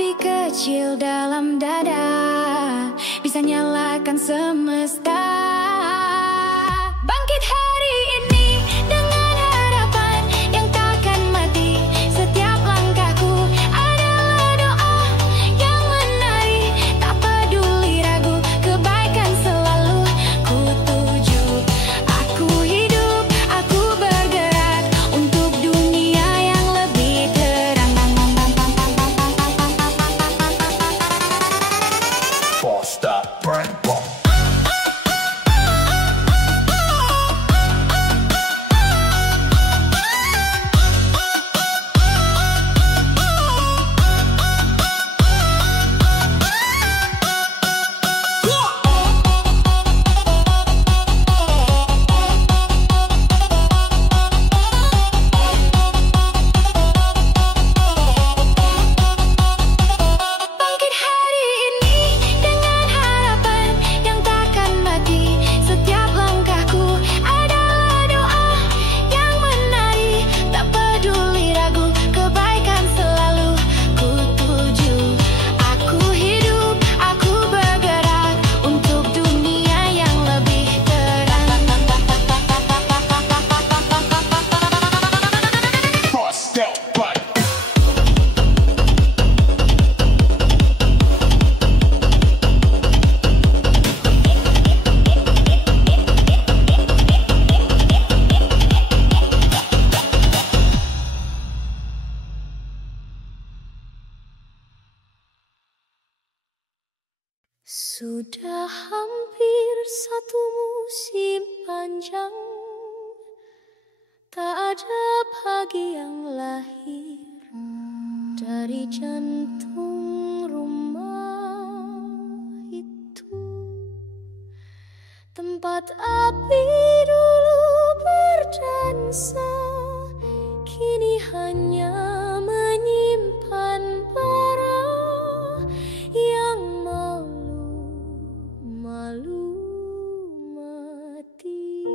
api kecil dalam dada bisa nyalakan semesta. Bangkit hari ini dengan harapan yang takkan mati. Setiap langkahku adalah doa yang menari. Tak peduli ragu, kebaikan selalu ku tuju. Aku hidup, aku bergerak untuk dunia yang lebih terang. Posta Prank Bomb. Bangkit hari ini dengan harapan yang takkan mati. Setiap langkahku adalah doa yang menari. Tak peduli ragu, kebaikan selalu ku tuju. Aku hidup, aku bergerak untuk dunia yang lebih terang. Posta Prank. Sudah hampir satu musim panjang, tak ada pagi yang lahir dari jantung rumah itu. Tempat api dulu berdansa, kini hanya menyimpan bara yang malu mati.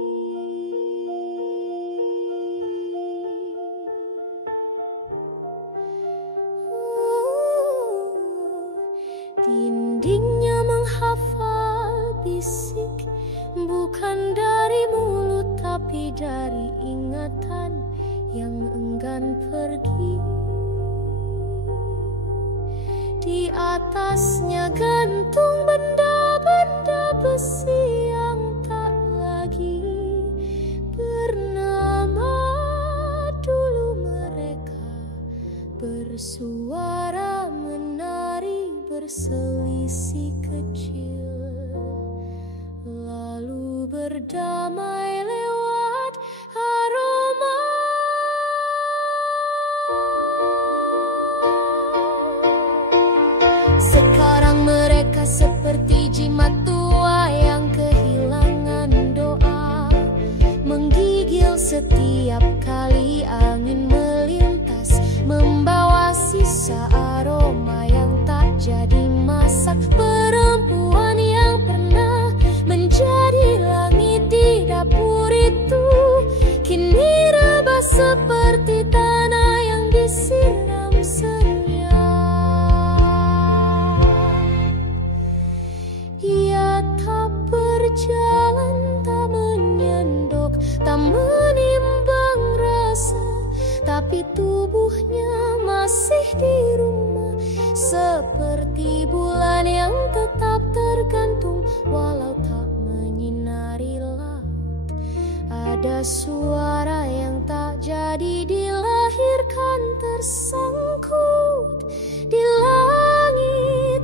Dindingnya menghafal bisik, bukan dari mulut tapi dari ingatan yang enggan pergi. Di atasnya gantung benda-benda besi yang tak lagi bernama. Dulu mereka bersuara menari berselisih kecil, lalu berdamai lewat aroma. Sekarang mereka seperti jimat tua yang kehilangan doa, menggigil setiap kali angin melintas, membawa sisa aroma yang tak jadi masak. Perempuan yang pernah menjadi langit di dapur itu kini rebah seperti tanah yang disiram senyap. Ia tak berjalan, tak menyendok, tak menimbang rasa, tapi tubuhnya masih di rumah, seperti bulan yang tetap tergantung walau tak menyinari laut. Ada suara yang tak jadi dilahirkan, tersangkut di langit,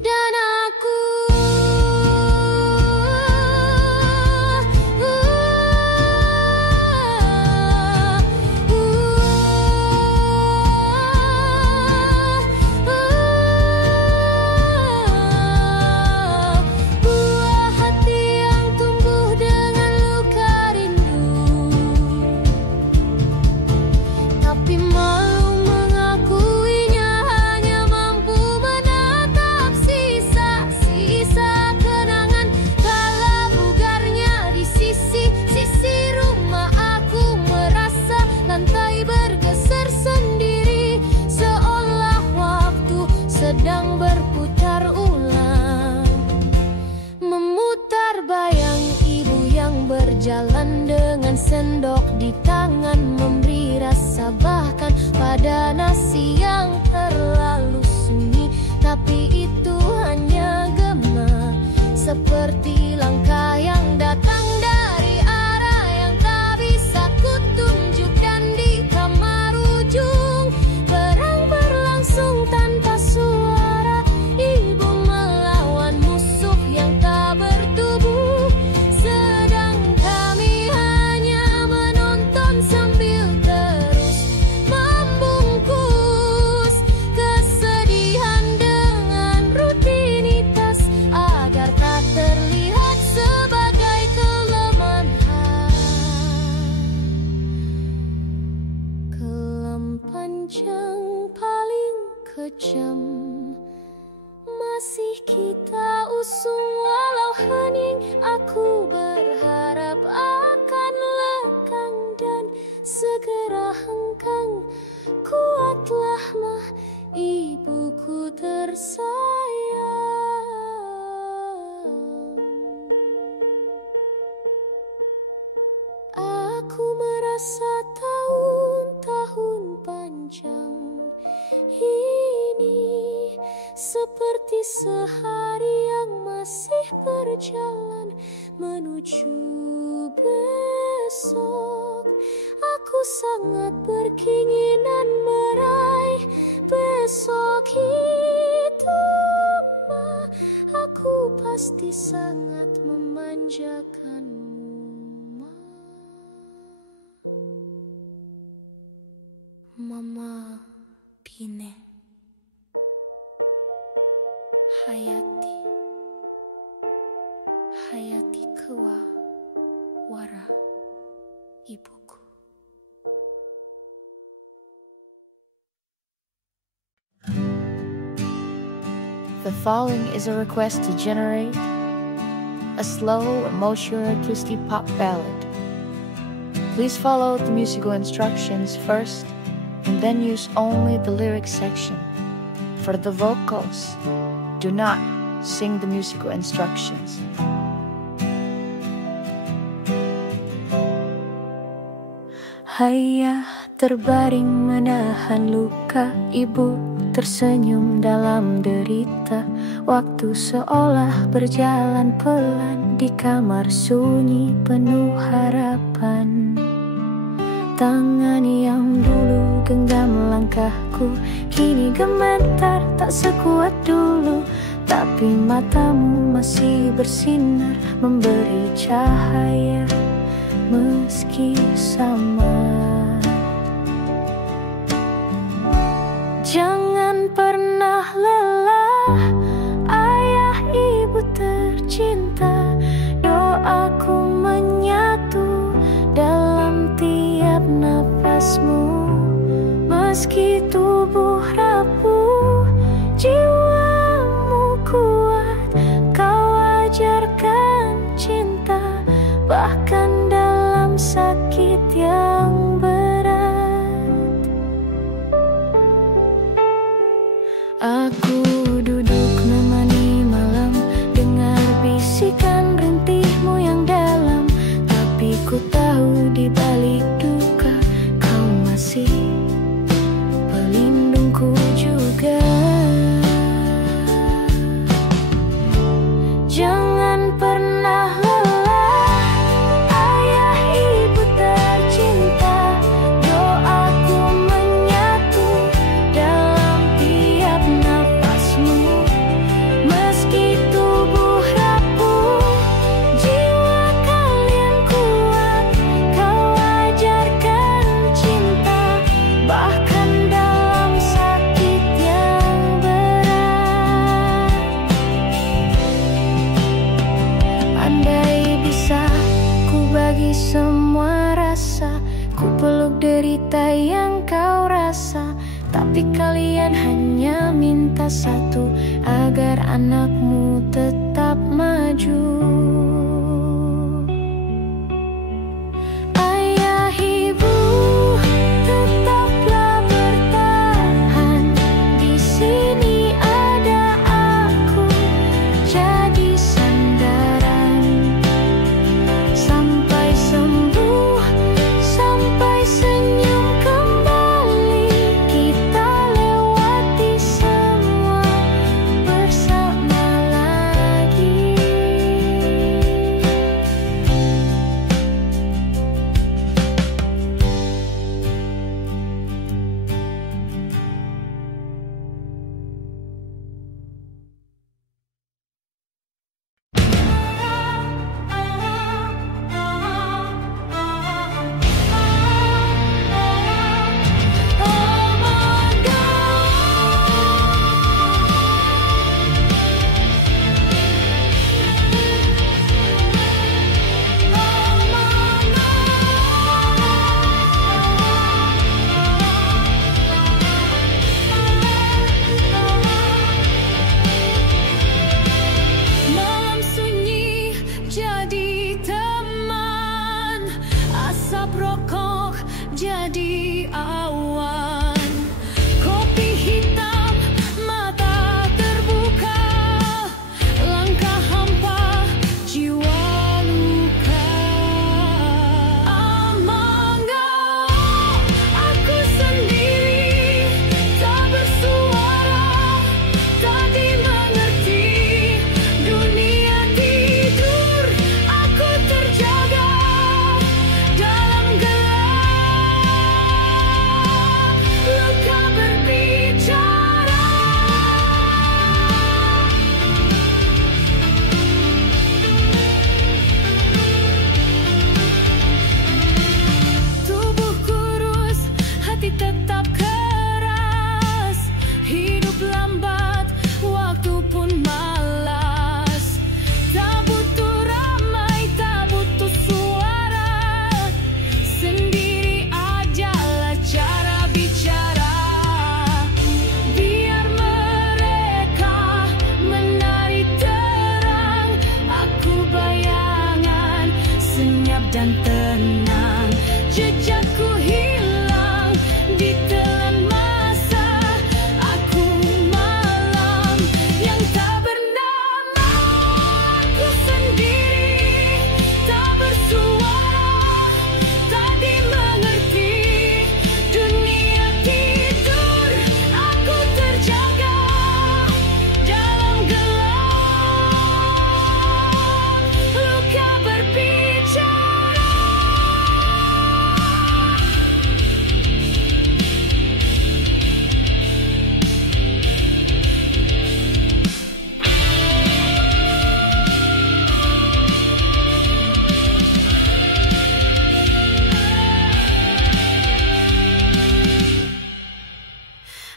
dan aku buah hati yang tumbuh dengan luka rindu. kasih yang terlalu sunyi, tapi itu hanya gema, seperti langkah yang datang dari arah yang tak bisa kutunjuk. Dan di kamar ujung perang berlangsung tanpa suara, ibu melawan musuh yang tak bertubuh, sedang kami hanya menonton sambil terus membungkus kesedihan dengan rutinitas agar tak terlihat sebagai kelemahan. Kelam panjang paling kejam masih kita usung walau hening. Aku berharap akan lekang dan segera hengkang. Kuatlah mah ibuku tersayang. Aku merasa tahun-tahun panjang ini seperti sehari yang masih berjalan menuju besok. Aku sangat berkeinginan meraih besok itu, Ma. Aku pasti sangat memanjakanmu, Ma. Mama Pine Hayati Kewa Wara ibuku. The following is a request to generate a slow, emotional, twisty pop ballad. Please follow the musical instructions first and then use only the lyrics section. For the vocals, do not sing the musical instructions. Ayah terbaring menahan luka, ibu tersenyum dalam derita. Waktu seolah berjalan pelan di kamar sunyi penuh harapan. Tangan yang dulu genggam langkahku kini gemetar tak sekuat dulu, tapi matamu masih bersinar memberi cahaya meski sama. Jangan pernah lelah, ayah ibu tercinta. Doaku menyatu dalam tiap nafasmu. Meski tubuh rapuh, jiwamu kuat. Kau ajarkan cinta, bahkan dalam sakit yang berat. Aku duduk menemani malam, dengar bisikan rintihmu yang dalam. Tapi ku tahu di balik duka kau masih pelindungku juga. Jangan pernah lelah, ayah ibu tercinta. Doaku menyatu dalam tiap nafasmu. Meski tubuh rapuh, jiwa kalian kuat. Kau ajarkan cinta, bahkan dalam sakit yang berat. Andai bisa ku bagi semua rasa, ku peluk derita yang kau rasa. Tapi kalian hanya minta satu, agar anakmu tetap maju. Ayah ibu tetaplah bertahan. Di sini ada aku jadi sandaran. Sampai sembuh, sampai senyum kembali, kita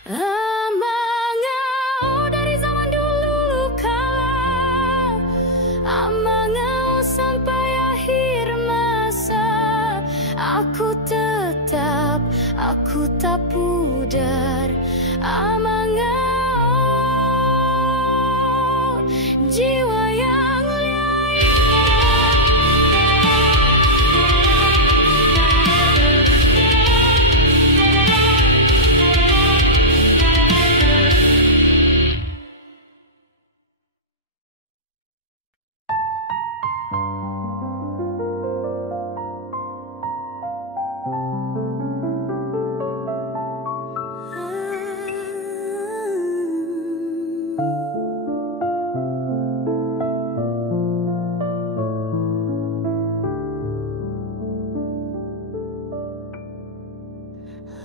Amangau dari zaman dulu kala, amangau sampai akhir masa. Aku tak pudar. Amangau jiwa yang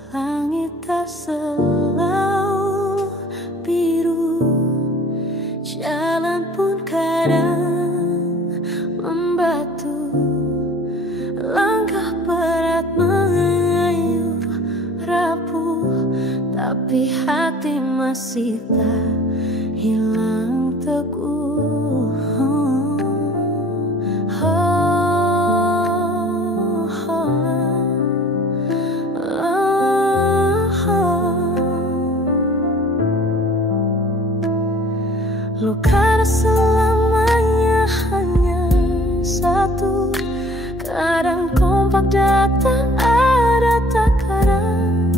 langit tak selalu biru, jalan pun kadang membatu, langkah berat mengayuh rapuh, tapi hati masih tak hilang teguh. Luka selamanya hanya satu, kadang kompak datang ada tak kadang.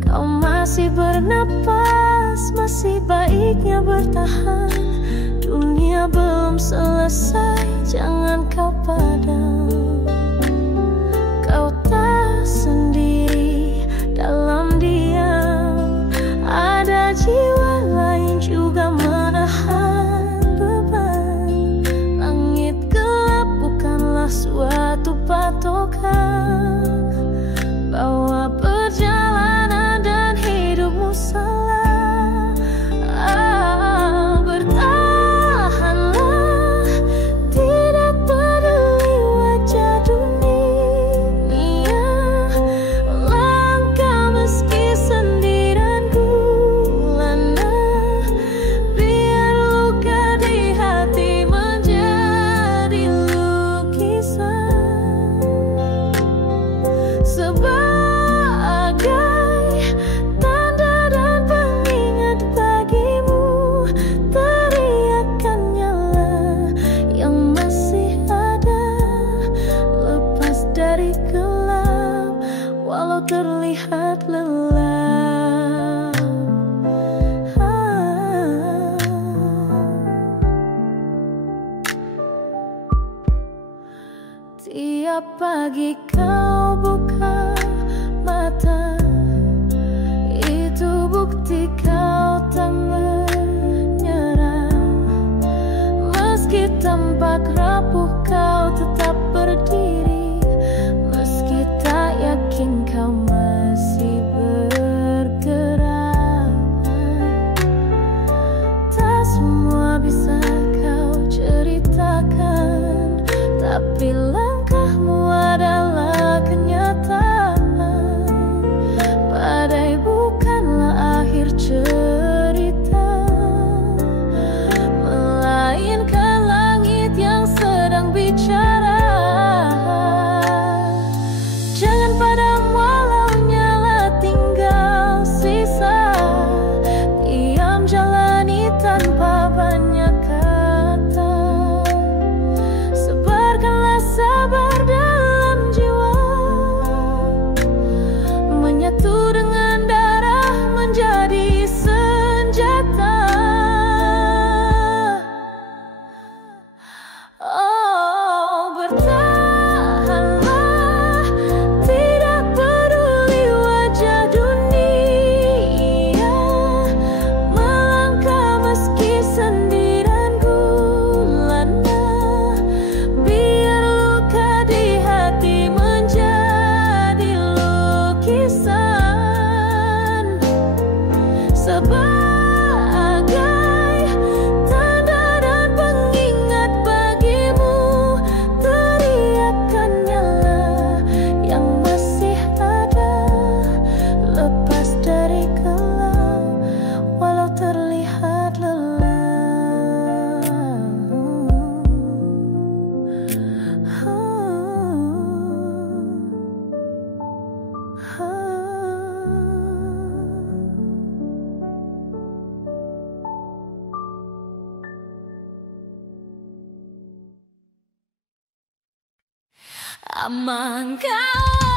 Kau masih bernapas, masih baiknya bertahan. Dunia belum selesai, jangan kau padam. Kau tak sendiri dalam diam, ada jiwa lain juga menahan beban. Langit gelap bukanlah suatu patokan bahwa perjalanan dan hidupmu salah. Bertahanlah, tidak peduli wajah dunia. Langkah meski sendirian gulana, biar luka di hati menjadi lukisan, sebagai tanda dan pengingat bagimu. Teriakan nyala yang masih ada, lepas dari gelap walau terlihat lelah. Tiap pagi kau buka mata, itu bukti kau tak menyerah. Meski tampak rapuh kau tetap berdiri, meski tak yakin kau masih bergerak. Tak semua bisa kau ceritakan, tapi langkahmu adalah kenyataan. Badai bukanlah akhir cerita, melainkan langit yang sedang lama kau